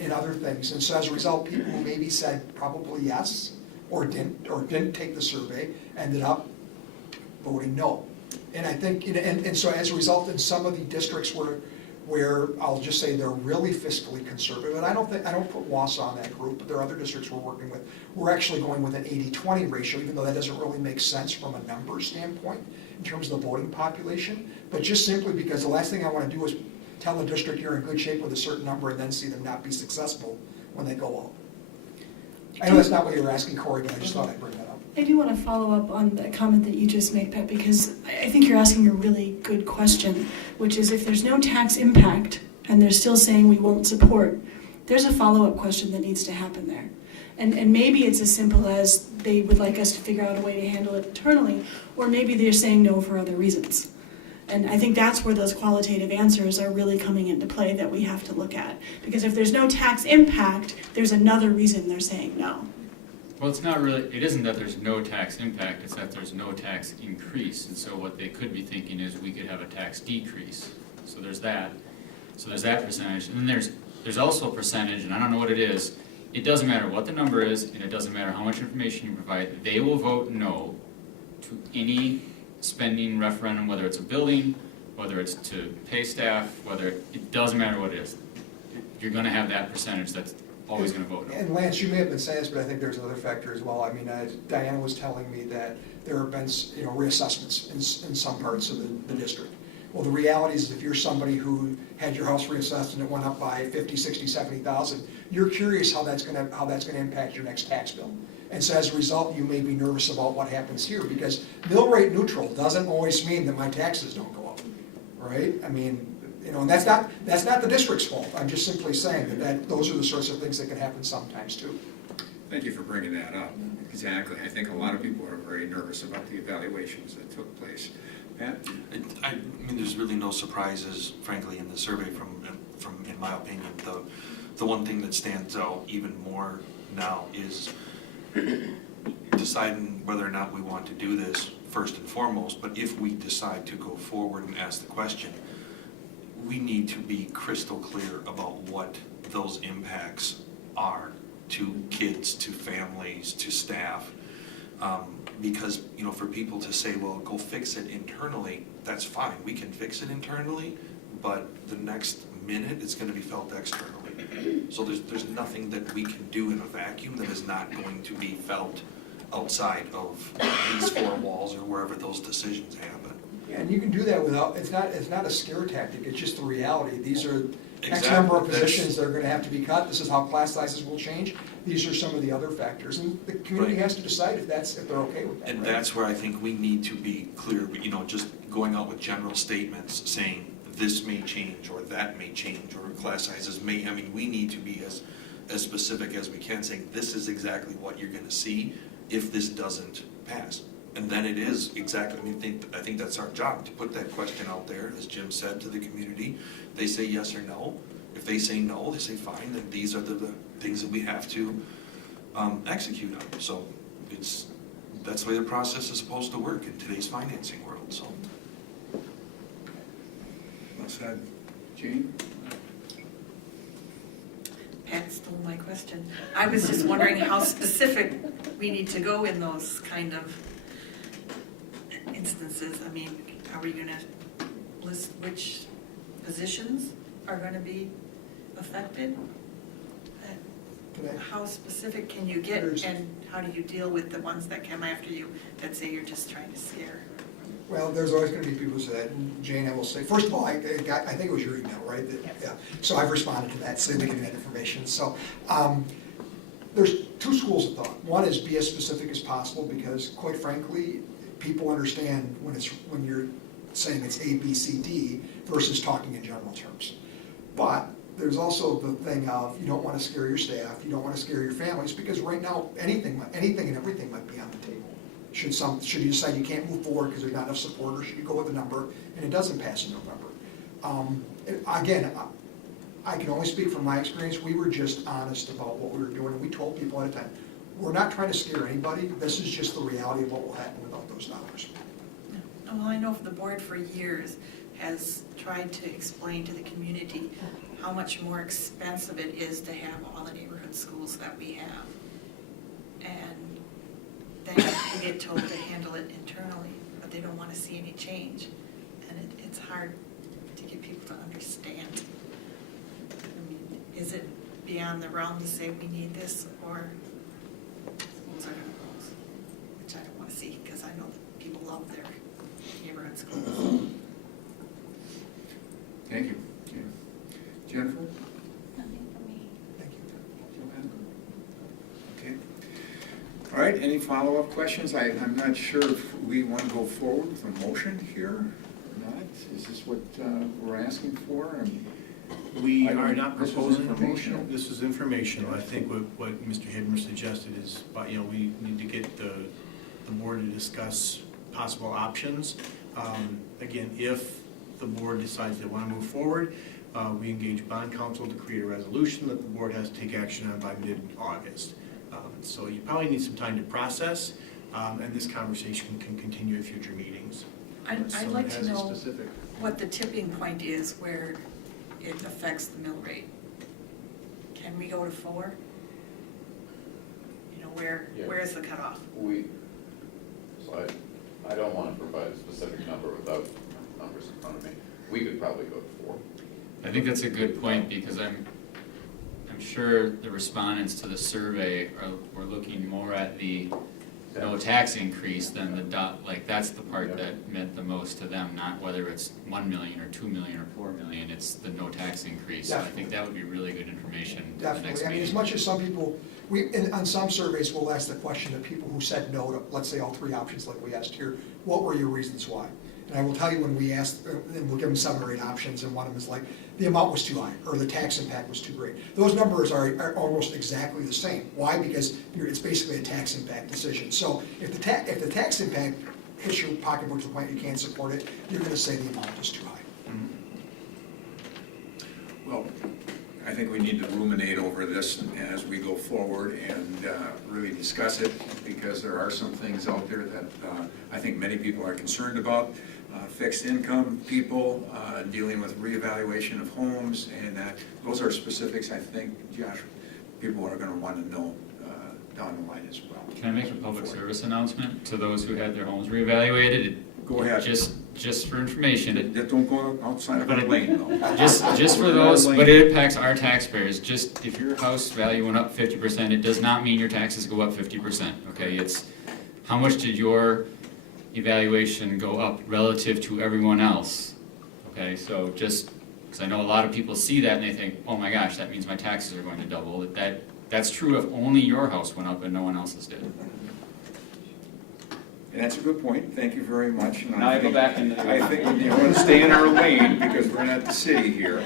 and other things. And so as a result, people who maybe said probably yes or didn't take the survey ended up voting no. And I think, and so as a result, in some of the districts where I'll just say they're really fiscally conservative, and I don't put Wausau in that group, but there are other districts we're working with. We're actually going with an 80-20 ratio, even though that doesn't really make sense from a numbers standpoint in terms of the voting population, but just simply because the last thing I want to do is tell a district you're in good shape with a certain number and then see them not be successful when they go out. I know that's not what you were asking, Corey, but I just thought I'd bring that up. I do want to follow up on the comment that you just made, Pat, because I think you're asking a really good question, which is if there's no tax impact and they're still saying we won't support, there's a follow-up question that needs to happen there. And maybe it's as simple as they would like us to figure out a way to handle it internally, or maybe they're saying no for other reasons. And I think that's where those qualitative answers are really coming into play that we have to look at. Because if there's no tax impact, there's another reason they're saying no. Well, it isn't that there's no tax impact, it's that there's no tax increase. And so what they could be thinking is we could have a tax decrease. So there's that. So there's that percentage. And then there's also a percentage, and I don't know what it is. It doesn't matter what the number is, and it doesn't matter how much information you provide. They will vote no to any spending referendum, whether it's a building, whether it's to pay staff, it doesn't matter what it is. You're going to have that percentage that's always going to vote no. And Lance, you may have been saying this, but I think there's another factor as well. I mean, Diana was telling me that there have been reassessments in some parts of the district. Well, the reality is if you're somebody who had your house reassessed and it went up by 50, 60, 70,000, you're curious how that's gonna impact your next tax bill. And so as a result, you may be nervous about what happens here, because mill rate neutral doesn't always mean that my taxes don't go up, right? I mean, you know, and that's not the district's fault. I'm just simply saying that those are the sorts of things that can happen sometimes too. Thank you for bringing that up. Exactly. I think a lot of people are very nervous about the evaluations that took place. Pat? I mean, there's really no surprises, frankly, in the survey from in my opinion. The one thing that stands out even more now is deciding whether or not we want to do this first and foremost, but if we decide to go forward and ask the question, we need to be crystal clear about what those impacts are to kids, to families, to staff. Because, you know, for people to say, well, go fix it internally, that's fine, we can fix it internally, but the next minute it's gonna be felt externally. So there's nothing that we can do in a vacuum that is not going to be felt outside of these four walls or wherever those decisions happen. Yeah, and you can do that without, it's not a scare tactic, it's just the reality. These are X Exactly. number of That's- positions that are gonna have to be cut, this is how class sizes will change, these are some of the other factors, and the community Right. has to decide if they're okay with that, And right? that's where I think we need to be clear, you know, just going out with general statements saying this may change or that may change or class sizes may, I mean, we need to be as specific as we can, saying this is exactly what you're gonna see if this doesn't pass. And then it is exactly, I think that's our job, to put that question out there, as Jim said, to the community. They say yes or no. If they say no, they say fine, then these are the things that we have to execute on. So that's the way the process is supposed to work in today's financing world, so. Well said. Jane? Pat stole my question. I was just wondering how specific we need to go in those kind of instances. I mean, are we gonna list which positions are gonna be affected? How specific can you get, and how do you deal with the ones that come after you that say you're just trying to scare? Well, there's always gonna be people who say that, and Jane, I will say, first of all, I think it was your email, right? Yeah, so I've responded to that, so we can get information. So, there's two schools of thought. One is be as specific as possible, because quite frankly, people understand when you're saying it's A, B, C, D, versus talking in general terms. But there's also the thing of, you don't wanna scare your staff, you don't wanna scare your families, because right now, anything and everything might be on the table. Should you decide you can't move forward because there's not enough support, or should you go with a number and it doesn't pass in November? Again, I can only speak from my experience. We were just honest about what we were doing, and we told people at a time, we're not trying to scare anybody, this is just the reality of what will happen without those dollars. Well, I know the board for years has tried to explain to the community how much more expensive it is to have all the neighborhood schools that we have. And then you get told to handle it internally, but they don't want to see any change. And it's hard to get people to understand. I mean, is it beyond the realm to say we need this, or schools are going to close? Which I don't want to see, because I know that people love their neighborhood schools. Thank you. Jennifer? Nothing for me. Thank you. Okay. All right, any follow-up questions? I'm not sure if we want to go forward with a motion here or not. Is this what we're asking for? We are not This is proposing a informational. motion. This is informational. I think what Mr. Hidmer suggested is, you know, we need to get the board to discuss possible options. Again, if the board decides they want to move forward, we engage bond counsel to create a resolution that the board has to take action on by mid-August. So you probably need some time to process, and this conversation can continue at future meetings. I'd like to know what the tipping point is where it affects the mill rate. Can we go to 4? You know, where is the cutoff? So I don't want to provide a specific number without numbers in front of me. We could probably go to 4. I think that's a good point, because I'm sure the respondents to the survey were looking more at the no tax increase, then that's the part that meant the most to them, not whether it's 1 million or 2 million or 4 million, it's the no tax increase. So I think that would be really good information for the next Definitely. I mean, as meeting. much as some people, on some surveys, we'll ask the question to people who said no to, let's say, all three options like we asked here, what were your reasons why? And I will tell you, when we asked, and we'll give them 7 or 8 options, and one of them is like, the amount was too high, or the tax impact was too great. Those numbers are almost exactly the same. Why? Because it's basically a tax impact decision. So if the tax impact hits your pocketbook to the point you can't support it, you're gonna say the amount is too high. Well, I think we need to ruminate over this as we go forward and really discuss it, because there are some things out there that I think many people are concerned about. Fixed income people, dealing with reevaluation of homes, and those are specifics I think, Josh, people are going to want to know down the line as well. Can I make a public service announcement to those who had their homes reevaluated? Go ahead. Just for information. Just don't go outside of our lane, though. Just for those, but it impacts our taxpayers. Just if your house value went up 50%, it does not mean your taxes go up 50%, okay? It's how much did your evaluation go up relative to everyone else, okay? So just, because I know a lot of people see that and they think, oh my gosh, that means my taxes are going to double. That's true if only your house went up and no one else's did. And that's a good point. Thank you very much. And Now I go back into I think we want to stay in our lane because we're not the city here.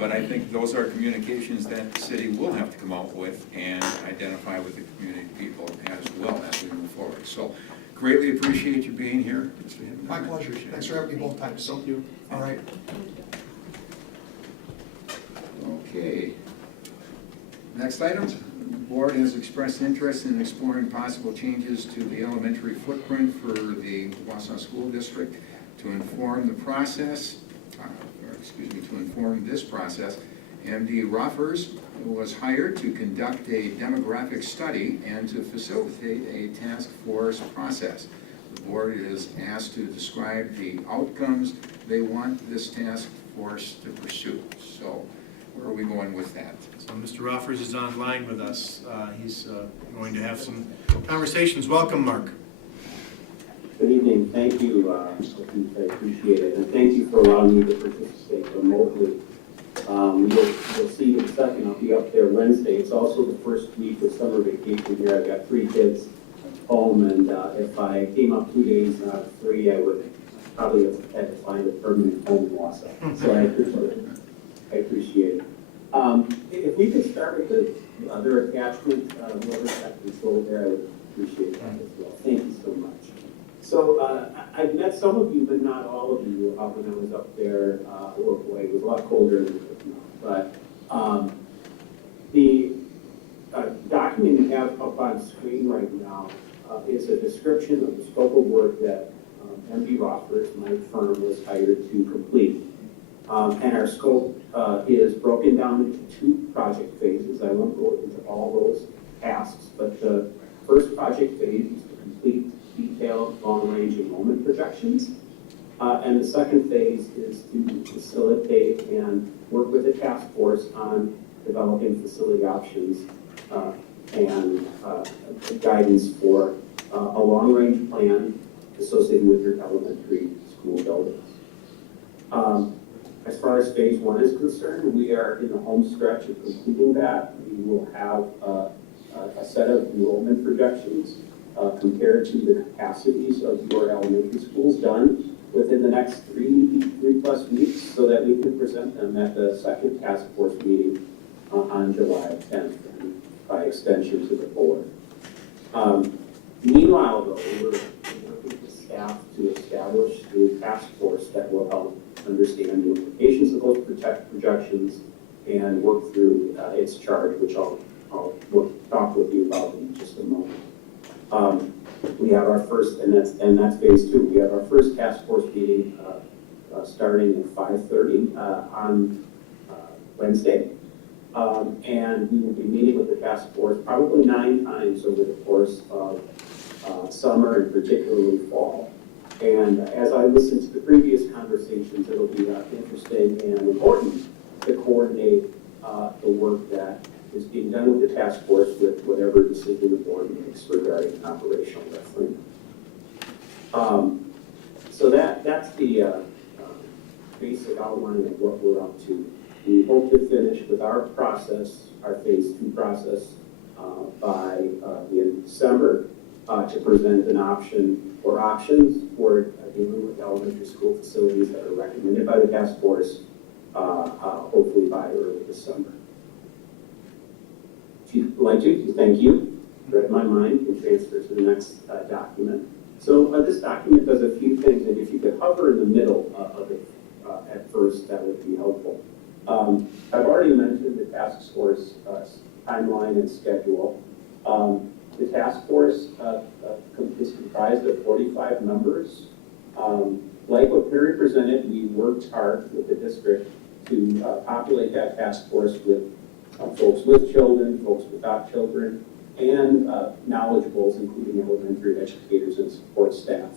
But I think those are communications that the city will have to come out with and identify with the community people as well as we move forward. So greatly appreciate you being here. My pleasure. Thanks for having me both times. Thank you. All right. Okay. Next item. The board has expressed interest in exploring possible changes to the elementary footprint for the Wausau School District. To inform the process, to inform this process, MD Ruffers was hired to conduct a demographic study and to facilitate a task force process. The board is asked to describe the outcomes they want this task force to pursue. So where are we going with that? So Mr. Roffers is online with us. He's going to have some conversations. Welcome, Mark. Good evening. Thank you. I appreciate it. And thank you for allowing me to participate remotely. You'll see in a second, I'll be up there Wednesday. It's also the first week of summer vacation here. I've got 3 kids home, and if I came up 2 days out of 3, I would probably have had to find a permanent home in Wausau. So I appreciate it. If we could start with the other attachment, whoever's got control there, I would appreciate that as well. Thank you so much. So I've met some of you, but not all of you, when I was up there. Oh boy, it was a lot colder than it is now. But the document you have up on screen right now is a description of the scope of work that MD Roffers, my firm, was hired to complete. And our scope is broken down into 2 project phases. I won't go into all those tasks, but the first project phase is to complete detailed long-range enrollment projections. And the second phase is to facilitate and work with the task force on developing facility options and guidance for a long-range plan associated with your elementary school buildings. As far as phase 1 is concerned, we are in the home stretch of completing that. We will have a set of enrollment projections compared to the capacities of your elementary schools done within the next 3+ weeks, so that we can present them at the second task force meeting on July 10th, and by extension to the board. Meanwhile, though, we're working with staff to establish a task force that will help understand the implications of those projections and work through its charge, which I'll talk with you about in just a moment. We have our first, and that's phase 2. We have our first task force meeting starting at 5:30 on Wednesday. And we will be meeting with the task force probably 9 times over the course of summer and particularly fall. And as I listen to the previous conversations, it'll be interesting and important to coordinate the work that is being done with the task force with whatever decision the board makes regarding operational wrestling. So that's the basic outline of what we're up to. We hope to finish with our process, our phase 2 process, by the end of December to present an option or options for dealing with elementary school facilities that are recommended by the task force, hopefully by early December. If you'd like to, thank you. Read my mind and transfer to the next document. So this document does a few things, and if you could hover in the middle of it at first, that would be helpful. I've already mentioned the task force timeline and schedule. The task force is comprised of 45 members. Like what Perry presented, we worked hard with the district to populate that task force with folks with children, folks without children, and knowledgeables, including elementary educators and support staff.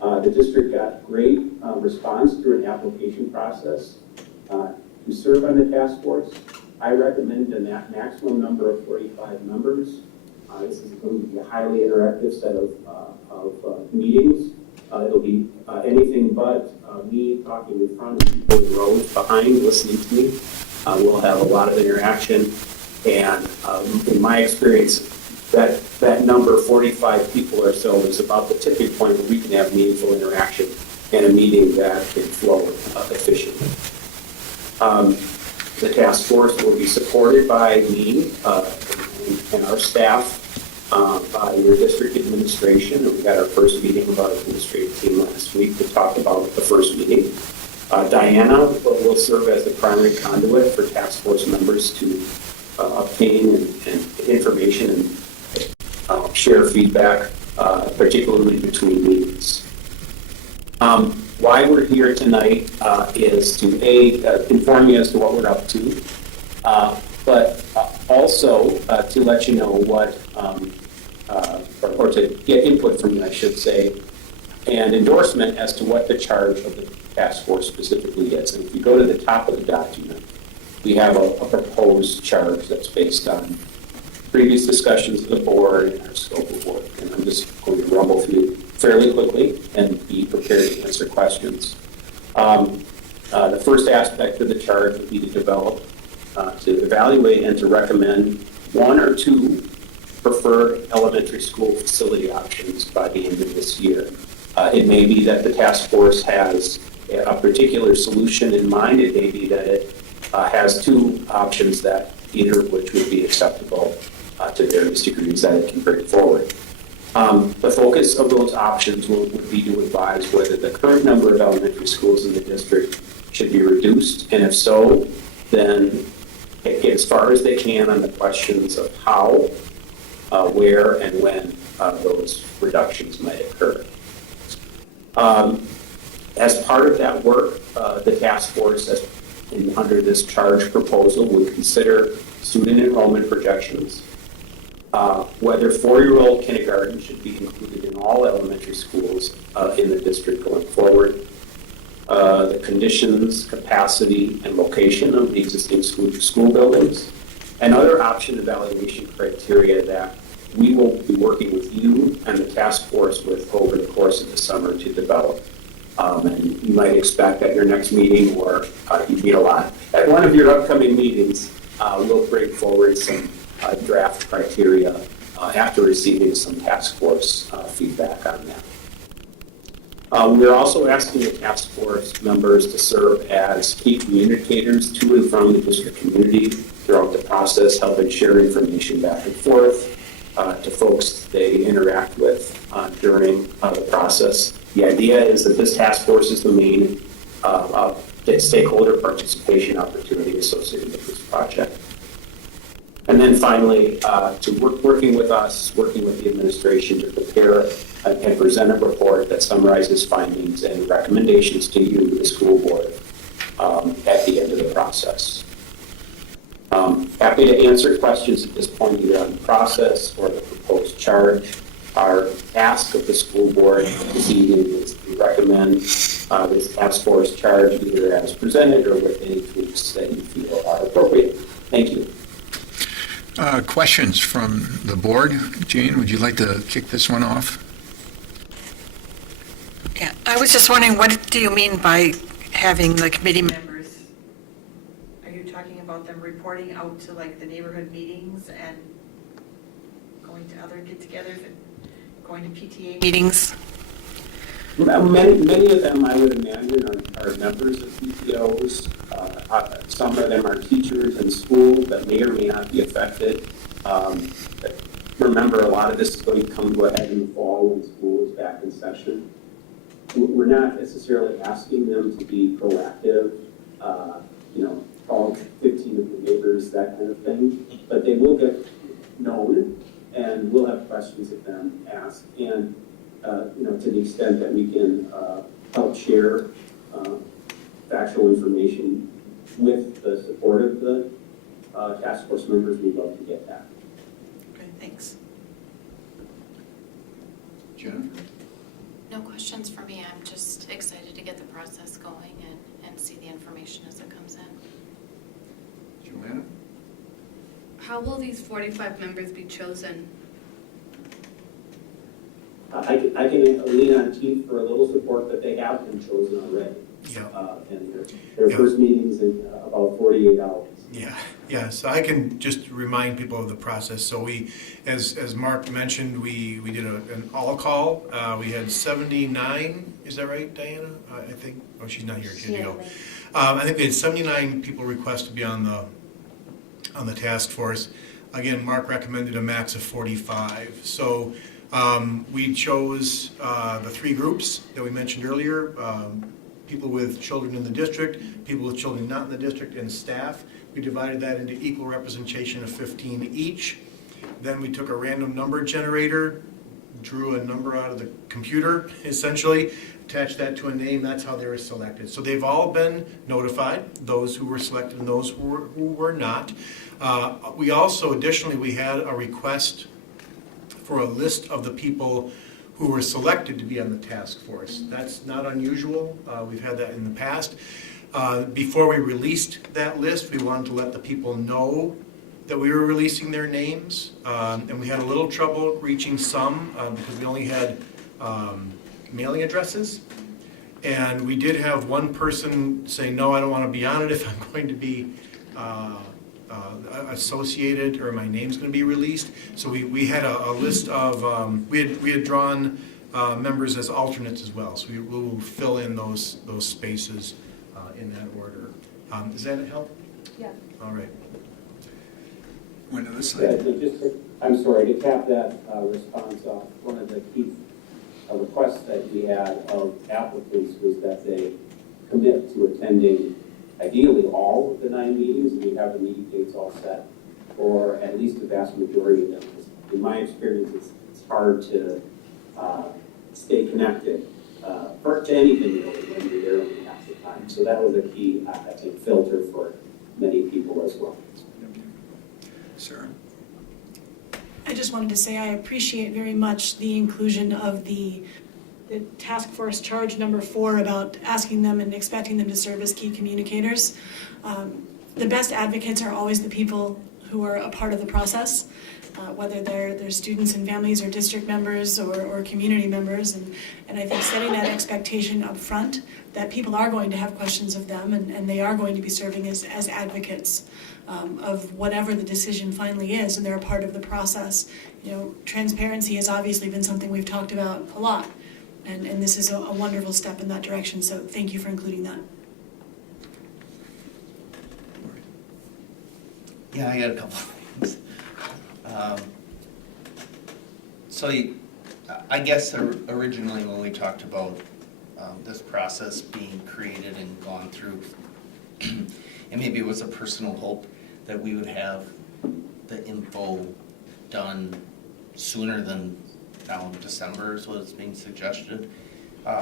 The district got great response through an application process to serve on the task force. I recommend a maximum number of 45 members. This is going to be a highly interactive set of meetings. It'll be anything but me talking in front of people in the rows behind listening to me. We'll have a lot of interaction, and in my experience, that number, 45 people or so, is about the tipping point where we can have meaningful interaction and a meeting that can flow efficiently. The task force will be supported by me and our staff, by your district administration. And we had our first meeting of our administrative team last week to talk about the first meeting. Diana will serve as the primary conduit for task force members to obtain and information and share feedback, particularly between meetings. Why we're here tonight is to inform you as to what we're up to, but also to let you know what, or to get input from you, I should say, and endorsement as to what the charge of the task force specifically is. And if you go to the top of the document, we have a proposed charge that's based on previous discussions of the board and our scope of work. And I'm just going to rumble through fairly quickly and be prepared to answer questions. The first aspect of the charge would be to develop, to evaluate and to recommend one or two preferred elementary school facility options by the end of this year. It may be that the task force has a particular solution in mind. It may be that it has two options that either of which would be acceptable to various degrees that it can bring forward. The focus of those options would be to advise whether the current number of elementary schools in the district should be reduced, and if so, then get as far as they can on the questions of how, where, and when those reductions might occur. As part of that work, the task force, under this charge proposal, would consider student enrollment projections, whether 4-year-old kindergarten should be included in all elementary schools in the district going forward, the conditions, capacity, and location of the existing school buildings, and other option evaluation criteria that we will be working with you and the task force with over the course of the summer to develop. And you might expect at your next meeting, or you meet a lot, at one of your upcoming meetings, we'll bring forward some draft criteria after receiving some task force feedback on that. We're also asking the task force members to serve as key communicators to and from the district community throughout the process, helping share information back and forth to folks they interact with during the process. The idea is that this task force is the main stakeholder participation opportunity associated with this project. And then finally, working with us, working with the administration to prepare and present a report that summarizes findings and recommendations to you, the school board, at the end of the process. Happy to answer questions at this point, either on the process or the proposed charge. Our ask of the school board this evening is to recommend this task force charge either as presented or with any tweaks that you feel are appropriate. Thank you. Questions from the board? Jane, would you like to kick this one off? Yeah, I was just wondering, what do you mean by having the committee members? Are you talking about them reporting out to like the neighborhood meetings and going to other get-togethers and going to PTA meetings? Many of them, I would imagine, are members of PTOs. Some of them are teachers in school that may or may not be affected. Remember, a lot of this is going to come to a head in the fall when school is back in session. We're not necessarily asking them to be proactive, call 15 of the neighbors, that kind of thing, but they will get known and we'll have questions of them asked. And to the extent that we can help share factual information with the support of the task force members, we'd love to get that. Okay, thanks. Jennifer? No questions for me. I'm just excited to get the process going and see the information as it comes in. Joanna? How will these 45 members be chosen? I can lean on Keith for a little support, but they have been chosen already. Yeah. And their first meeting's in about 48 hours. Yeah, so I can just remind people of the process. So we, as Mark mentioned, we did an all-call. We had 79, is that right, Diana? I think, oh, she's not here, she had to go. I think we had 79 people request to be on the task force. Again, Mark recommended a max of 45. So we chose the three groups that we mentioned earlier, people with children in the district, people with children not in the district, and staff. We divided that into equal representation of 15 each. Then we took a random number generator, drew a number out of the computer, essentially, attached that to a name. That's how they were selected. So they've all been notified, those who were selected and those who were not. We also, additionally, we had a request for a list of the people who were selected to be on the task force. That's not unusual. We've had that in the past. Before we released that list, we wanted to let the people know that we were releasing their names. And we had a little trouble reaching some because we only had mailing addresses. And we did have one person say, no, I don't want to be on it if I'm going to be associated or my name's going to be released. So we had a list of, we had drawn members as alternates as well. So we will fill in those spaces in that order. Does that help? Yeah. All right. Went to this Yeah, side. I'm sorry, to cap that response off, one of the key requests that we had of applicants was that they commit to attending ideally all of the 9 meetings, and we have the meeting dates all set, or at least the vast majority of them. In my experience, it's hard to stay connected to anything really when you're there only half the time. So that was a key, I think, filter for many people as well. Sarah? I just wanted to say I appreciate very much the inclusion of the task force charge number 4 about asking them and expecting them to serve as key communicators. The best advocates are always the people who are a part of the process, whether they're students and families or district members or community members. And I think setting that expectation up front that people are going to have questions of them and they are going to be serving as advocates of whatever the decision finally is, and they're a part of the process. Transparency has obviously been something we've talked about a lot, and this is a wonderful step in that direction, so thank you for including that. Yeah, I got a couple of things. I guess originally when we talked about this process being created and gone through, and maybe it was a personal hope that we would have the info done sooner than now in December is what is being suggested,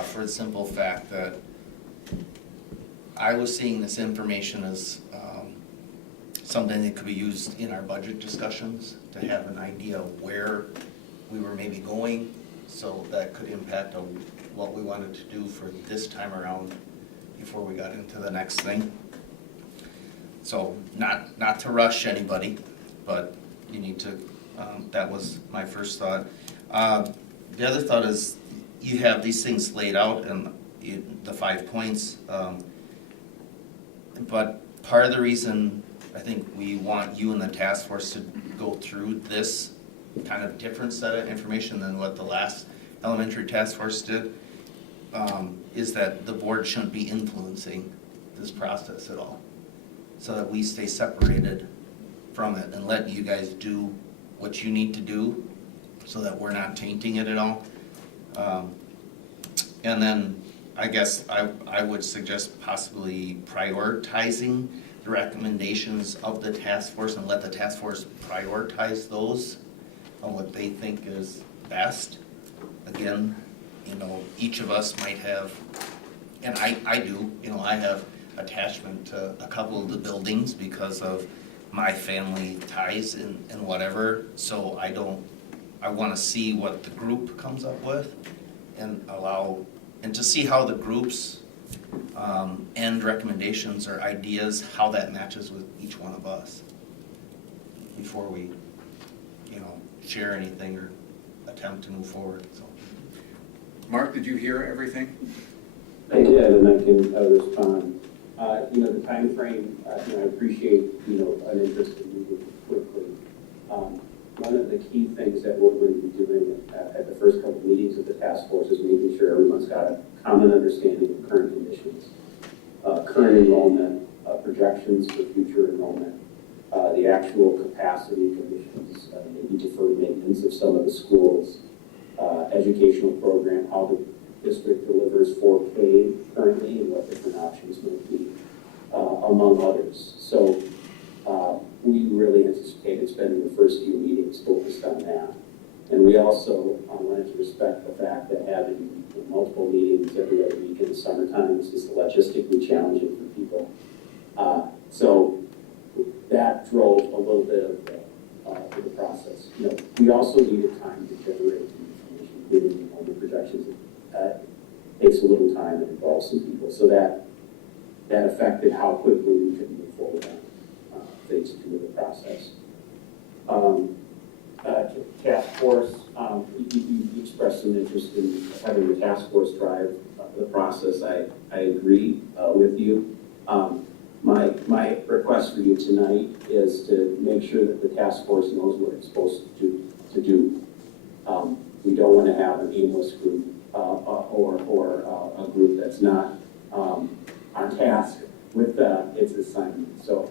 for the simple fact that I was seeing this information as something that could be used in our budget discussions to have an idea of where we were maybe going, so that could impact on what we wanted to do for this time around before we got into the next thing. So not to rush anybody, but you need to, that was my first thought. The other thought is, you have these things laid out and the 5 points. But part of the reason I think we want you and the task force to go through this kind of different set of information than what the last elementary task force did, is that the board shouldn't be influencing this process at all. So that we stay separated from it and let you guys do what you need to do so that we're not tainting it at all. And then I guess I would suggest possibly prioritizing the recommendations of the task force and let the task force prioritize those on what they think is best. Again, you know, each of us might have, and I do, you know, I have attachment to a couple of the buildings because of my family ties and whatever, so I want to see what the group comes up with and to see how the group's end recommendations or ideas, how that matches with each one of us before we, you know, share anything or attempt to move forward, so. Mark, did you hear everything? I did, and I can respond. You know, the timeframe, you know, I appreciate, you know, an interest in moving quickly. One of the key things that we're going to be doing at the first couple of meetings of the task force is making sure everyone's got a common understanding of current conditions, current enrollment, projections for future enrollment, the actual capacity conditions, maybe deferred maintenance of some of the schools, educational program, how the district delivers 4K currently and what different options might be, among others. So we really anticipated spending the first few meetings focused on that. And we also wanted to respect the fact that having multiple meetings every other week in the summertime is just logistically challenging for people. So that drove a little bit of the process. You know, we also needed time to generate the information, including all the projections. Takes a little time and involves some people. So that affected how quickly we could move forward on phase 2 of the process. Task force, you expressed some interest in having the task force drive the process. I agree with you. My request for you tonight is to make sure that the task force knows what it's supposed to do. We don't want to have an aimless group or a group that's not on task with its assignment. So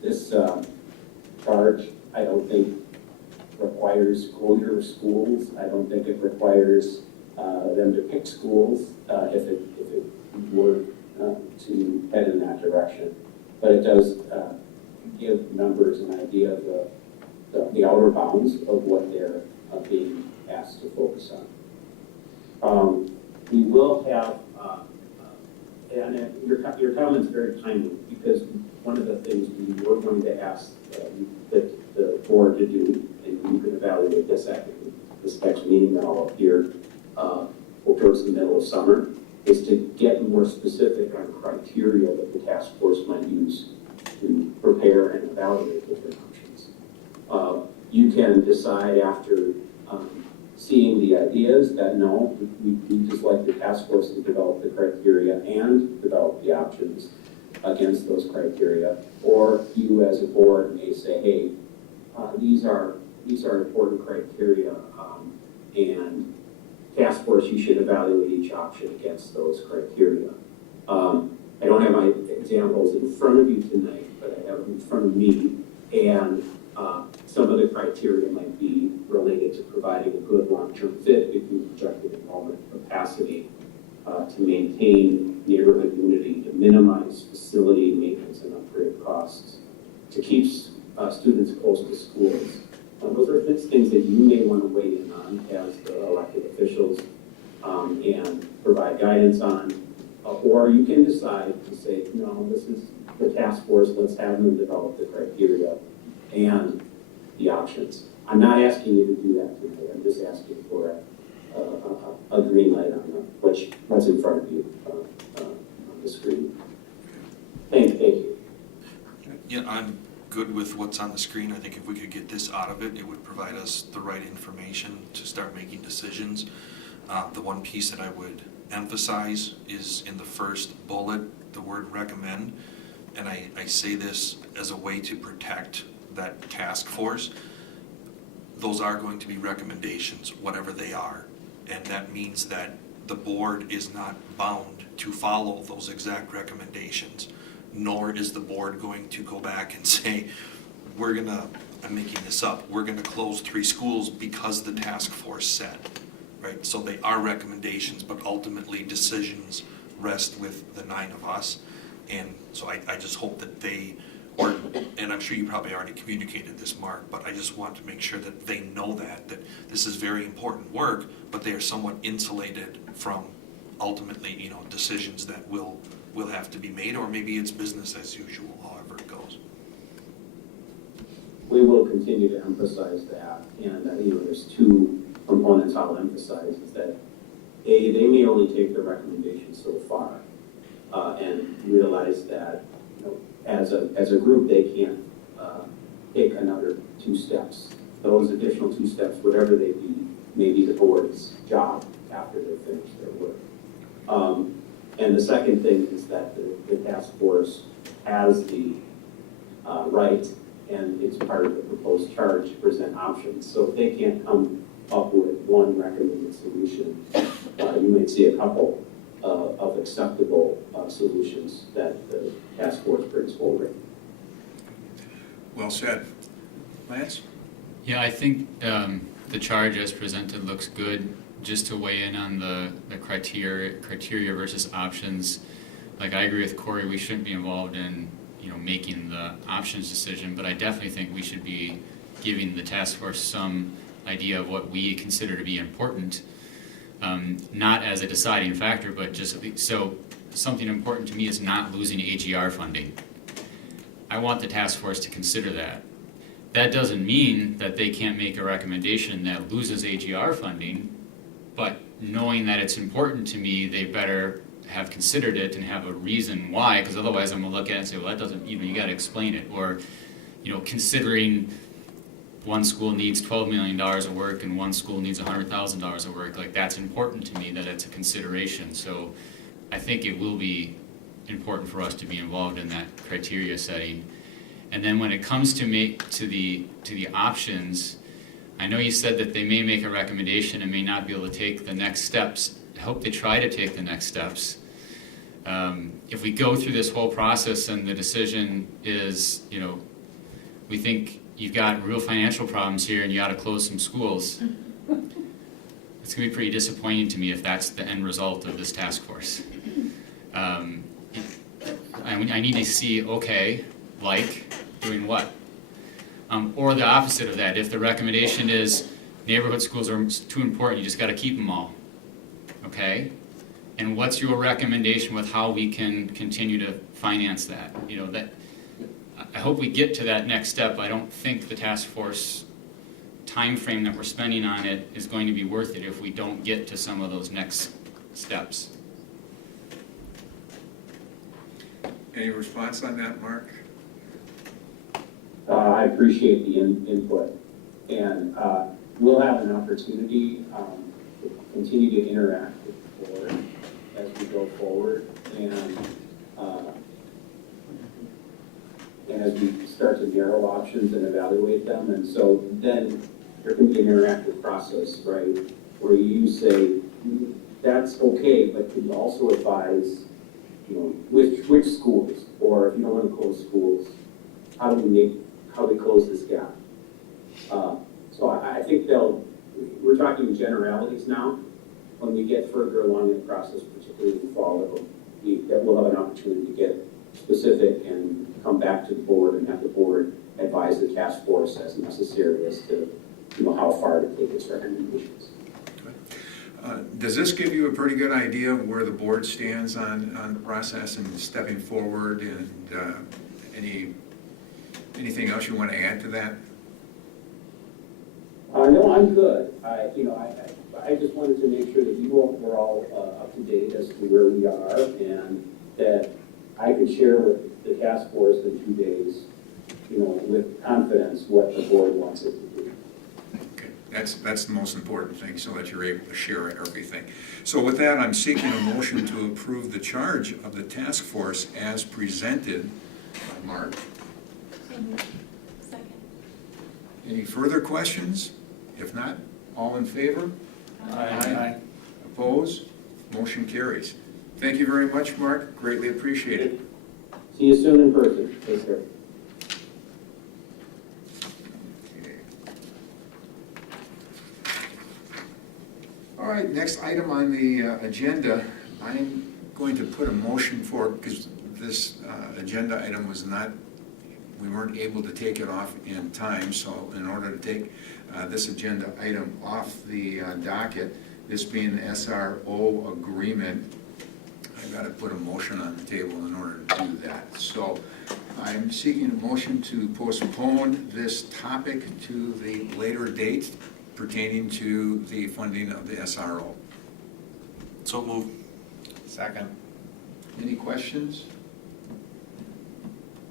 this charge, I don't think requires closure of schools. I don't think it requires them to pick schools if it were to head in that direction. But it does give members an idea of the outer bounds of what they're being asked to focus on. We will have, and your comment's very timely, because one of the things we were going to ask the board to do, and you can evaluate this at this next meeting that I'll appear towards the middle of summer, is to get more specific on criteria that the task force might use to prepare and evaluate different options. You can decide after seeing the ideas that no, we just like the task force to develop the criteria and develop the options against those criteria, or you as a board may say, hey, these are important criteria, and task force, you should evaluate each option against those criteria. I don't have my examples in front of you tonight, but I have them in front of me, and some of the criteria might be related to providing a good long-term fit between projected enrollment capacity, to maintain neighborhood unity, to minimize facility maintenance and upgrade costs, to keep students close to schools. Those are things that you may want to weigh in on as the elected officials and provide guidance on. Or you can decide to say, no, this is the task force, let's have them develop the criteria and the options. I'm not asking you to do that today. I'm just asking for a green light on what's in front of you on the screen. Thank you. Yeah, I'm good with what's on the screen. I think if we could get this out of it, it would provide us the right information to start making decisions. The one piece that I would emphasize is in the first bullet, the word recommend. And I say this as a way to protect that task force. Those are going to be recommendations, whatever they are. And that means that the board is not bound to follow those exact recommendations, nor is the board going to go back and say, I'm making this up, we're gonna close 3 schools because the task force said, right? So they are recommendations, but ultimately decisions rest with the 9 of us. And so I just hope that they, and I'm sure you probably already communicated this, Mark, but I just want to make sure that they know that this is very important work, but they are somewhat insulated from ultimately, decisions that will have to be made, or maybe it's business as usual, however it goes. We will continue to emphasize that, and there's 2 components I'll emphasize, is that A, they may only take the recommendation so far, and realize that, as a group, they can't take another 2 steps. Those additional 2 steps, whatever they be, may be the board's job after they finish their work. And the second thing is that the task force has the right, and it's part of the proposed charge, to present options. So if they can't come up with one recommended solution, you might see a couple of acceptable solutions that the task force brings forward. Well said. Lance? Yeah, I think the charge as presented looks good. Just to weigh in on the criteria versus options, like I agree with Corey, we shouldn't be involved in making the options decision, but I definitely think we should be giving the task force some idea of what we consider to be important, not as a deciding factor, but just so something important to me is not losing AGR funding. I want the task force to consider that. That doesn't mean that they can't make a recommendation that loses AGR funding, but knowing that it's important to me, they better have considered it and have a reason why, because otherwise I'm gonna look at it and say, well, that doesn't, you gotta explain it. Or, considering one school needs $12 million of work and one school needs $100,000 of work, like that's important to me, that it's a consideration. So I think it will be important for us to be involved in that criteria setting. And then when it comes to the options, I know you said that they may make a recommendation and may not be able to take the next steps. I hope they try to take the next steps. If we go through this whole process and the decision is, we think you've got real financial problems here and you got to close some schools, it's going to be pretty disappointing to me if that's the end result of this task force. I need to see, okay, like doing what? Or the opposite of that, if the recommendation is neighborhood schools are too important, you just got to keep them all, okay? And what's your recommendation with how we can continue to finance that? I hope we get to that next step. I don't think the task force time frame that we're spending on it is going to be worth it if we don't get to some of those next steps. Any response on that, Mark? I appreciate the input, and we'll have an opportunity to continue to interact with the board as we go forward, and as we start to narrow options and evaluate them. And so then there can be an interactive process, right, where you say, that's okay, but can you also advise, which schools, or if you don't want to close schools, how we close this gap. So I think we're talking generalities now. When we get further along in the process, particularly in the fall, that we'll have an opportunity to get specific and come back to the board and have the board advise the task force as necessary as to how far to take its recommendations. Does this give you a pretty good idea of where the board stands on the process and stepping forward, and anything else you want to add to that? No, I'm good. I just wanted to make sure that you all were all up to date as to where we are, and that I could share with the task force in 2 days with confidence what the board wants it to do. Okay, that's the most important thing, so that you're able to share everything. So with that, I'm seeking a motion to approve the charge of the task force as presented by Mark. Second. Any further questions? If not, all in favor? Aye. Opposed? Motion carries. Thank you very much, Mark. Greatly appreciate it. See you soon in person. Take care. Okay. All right, next item on the agenda, I'm going to put a motion for, because this agenda item was not, we weren't able to take it off in time, so in order to take this agenda item off the docket, this being the SRO agreement, I've got to put a motion on the table in order to do that. So I'm seeking a motion to postpone this topic to the later date pertaining to the funding of the SRO. So move. Second. Any questions?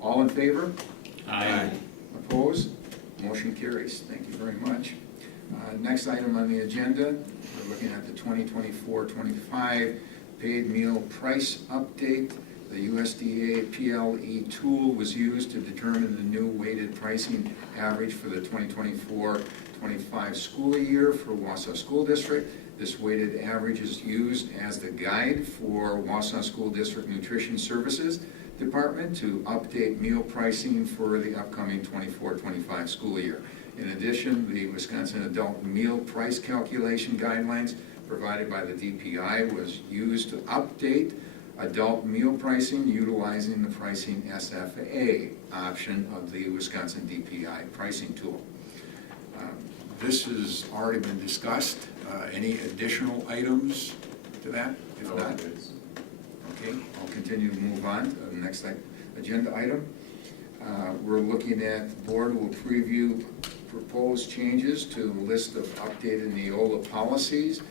All in favor? Aye. Opposed? Motion carries. Thank you very much. Next item on the agenda, we're looking at the 2024-25 paid meal price update. The USDA PLE tool was used to determine the new weighted pricing average for the 2024-25 school year for Wausau School District. This weighted average is used as the guide for Wausau School District Nutrition Services Department to update meal pricing for the upcoming 24-25 school year. In addition, the Wisconsin Adult Meal Price Calculation Guidelines provided by the DPI was used to update adult meal pricing utilizing the pricing SFA option of the Wisconsin DPI pricing tool. This has already been discussed. Any additional items to that? If not, okay, I'll continue to move on to the next agenda item. We're looking at, the board will preview proposed changes to the list of updated Neola policies.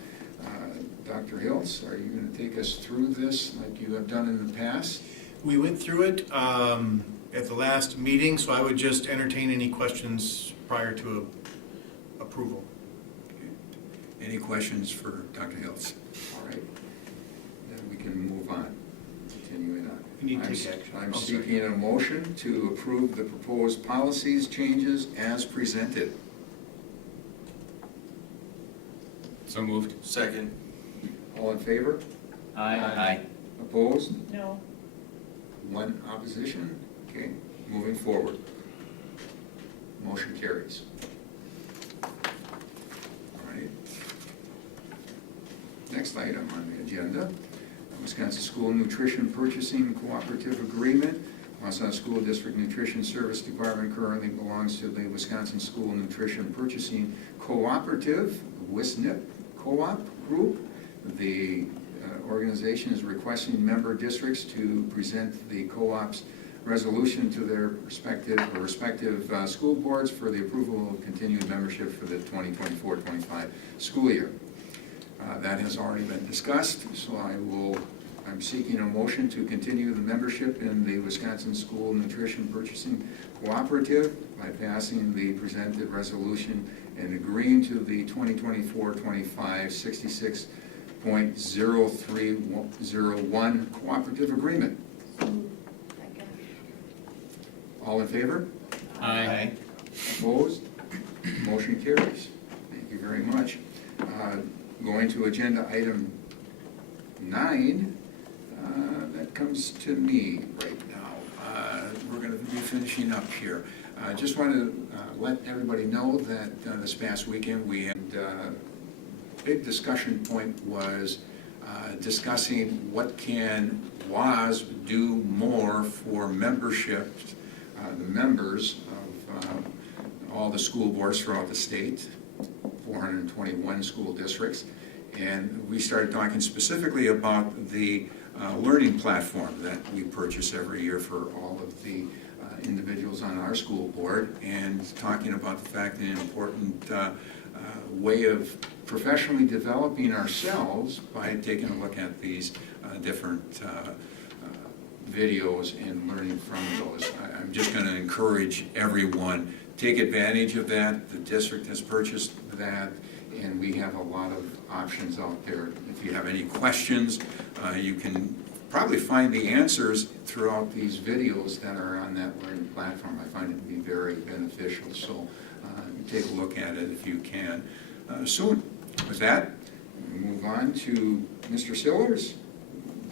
Dr. Hiltz, are you going to take us through this like you have done in the past? We went through it at the last meeting, so I would just entertain any questions prior to approval. Okay. Any questions for Dr. Hiltz? All right, then we can move on, continuing on. We need to take action. I'm Oh, sorry. seeking a motion to approve the proposed policies changes as presented. So moved. Second. All in favor? Aye. Opposed? No. One opposition? Okay, moving forward. Motion carries. All right. Next item on the agenda, Wisconsin School Nutrition Purchasing Cooperative Agreement. Wausau School District Nutrition Service Department currently belongs to the Wisconsin School Nutrition Purchasing Cooperative, WSNIP Co-op Group. The organization is requesting member districts to present the co-op's resolution to their respective school boards for the approval of continued membership for the 2024-25 school year. That has already been discussed, so I'm seeking a motion to continue the membership in the Wisconsin School Nutrition Purchasing Cooperative by passing the presented resolution and agreeing to the 2024-25 66.0301 cooperative agreement. Second. All in favor? Aye. Opposed? Motion carries. Thank you very much. Going to agenda item 9, that comes to me right now. We're going to be finishing up here. I just want to let everybody know that this past weekend we had big discussion point was discussing what can WAS do more for membership, the members of all the school boards throughout the state, 421 school districts. And we started talking specifically about the learning platform that we purchase every year for all of the individuals on our school board, and talking about the fact that an important way of professionally developing ourselves by taking a look at these different videos and learning from those. I'm just going to encourage everyone, take advantage of that. The district has purchased that, and we have a lot of options out there. If you have any questions, you can probably find the answers throughout these videos that are on that learning platform. I find it to be very beneficial, so take a look at it if you can soon. With that, we move on to Mr. Sillers,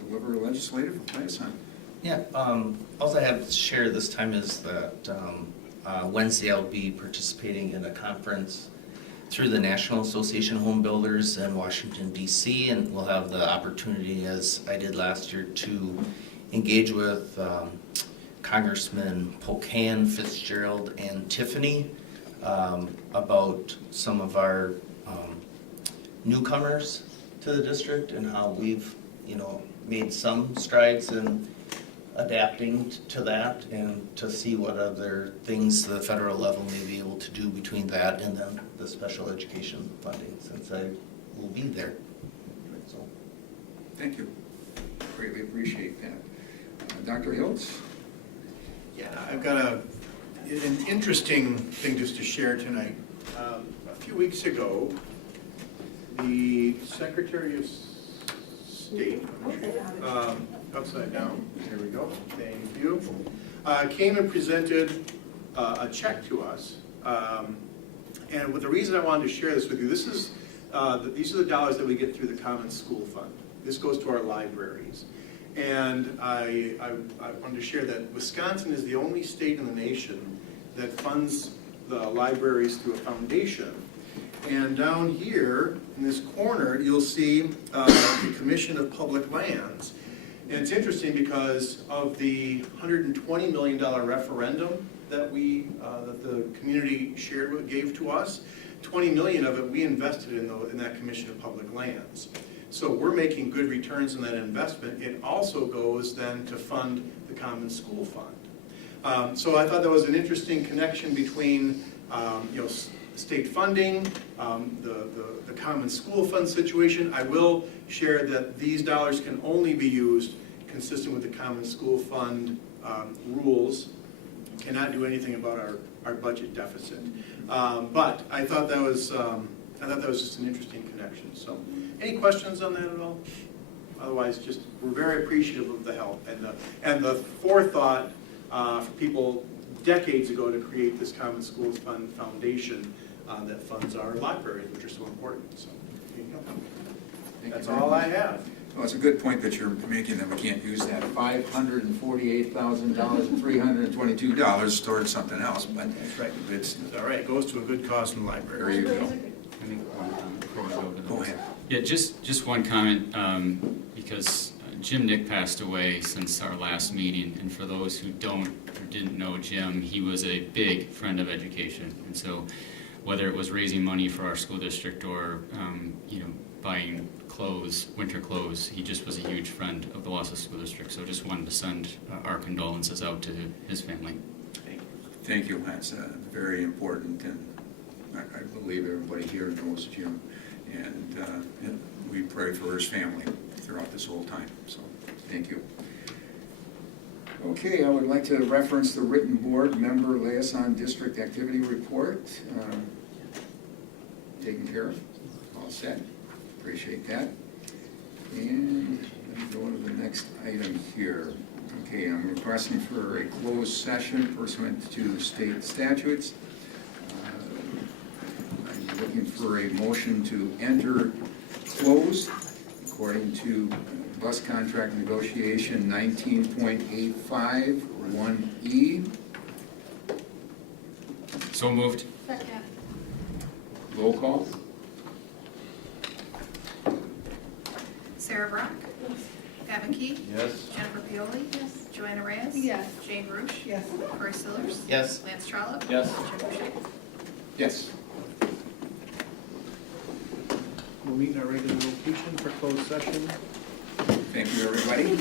deliver legislative liaison. Yeah, all I have to share this time is that Wednesday I'll be participating in a conference through the National Association of Home Builders in Washington, D.C., and we'll have the opportunity, as I did last year, to engage with Congressman Pocan, Fitzgerald, and Tiffany about some of our newcomers to the district and how we've, made some strides in adapting to that, and to see what other things the federal level may be able to do between that and then the special education funding, since I will be there. So. Thank you. Greatly appreciate that. Dr. Hiltz? Yeah, I've got an interesting thing just to share tonight. A few weeks ago, the Secretary of State, upside down, there we go, thank you, came and presented a check to us. And with the reason I wanted to share this with you, these are the dollars that we get through the Common School Fund. This goes to our libraries. And I wanted to share that Wisconsin is the only state in the nation that funds the libraries through a foundation. And down here in this corner, you'll see the Commission of Public Lands. And it's interesting because of the $120 million referendum that that the community gave to us, 20 million of it we invested in that Commission of Public Lands. So we're making good returns on that investment. It also goes then to fund the Common School Fund. So I thought that was an interesting connection between state funding, the Common School Fund situation. I will share that these dollars can only be used consistent with the Common School Fund rules. Cannot do anything about our budget deficit. But I thought that was just an interesting connection. So, any questions on that at all? Otherwise, we're very appreciative of the help and the forethought for people decades ago to create this Common Schools Fund Foundation that funds our libraries, which are so important. So, here you go. That's all I have. Well, it's a good point that you're making, that we can't use that $548,000 and $322 towards something else, but That's right. It's All right, it goes to a good cause in the library. there you go. I think one comment before we go to the Go ahead. Yeah, just one comment, because Jim Nick passed away since our last meeting, and for those who didn't know Jim, he was a big friend of education, and so whether it was raising money for our school district or buying clothes, winter clothes, he just was a huge friend of the Wausau School District. So just wanted to send our condolences out to his family. Thank you. That's very important, and I believe everybody here knows Jim, and we pray for his family throughout this whole time. So thank you. Okay, I would like to reference the written board member liaison district activity report. Taken care of, all set. Appreciate that. And let me go to the next item here. Okay, I'm requesting for a closed session pursuant to state statutes. I'm looking for a motion to enter closed according to bus contract negotiation 19.85 1E. So moved. Second. Roll call. Sarah Brock? Gavin Key? Yes. Jennifer Pioli? Yes. Joanna Reyes? Yes. Jane Rush? Yes. Corey Sillers? Yes. Lance Trollope? Yes. Jim Boucher? Yes. We'll meet in our regular location for closed session. Thank you, everybody.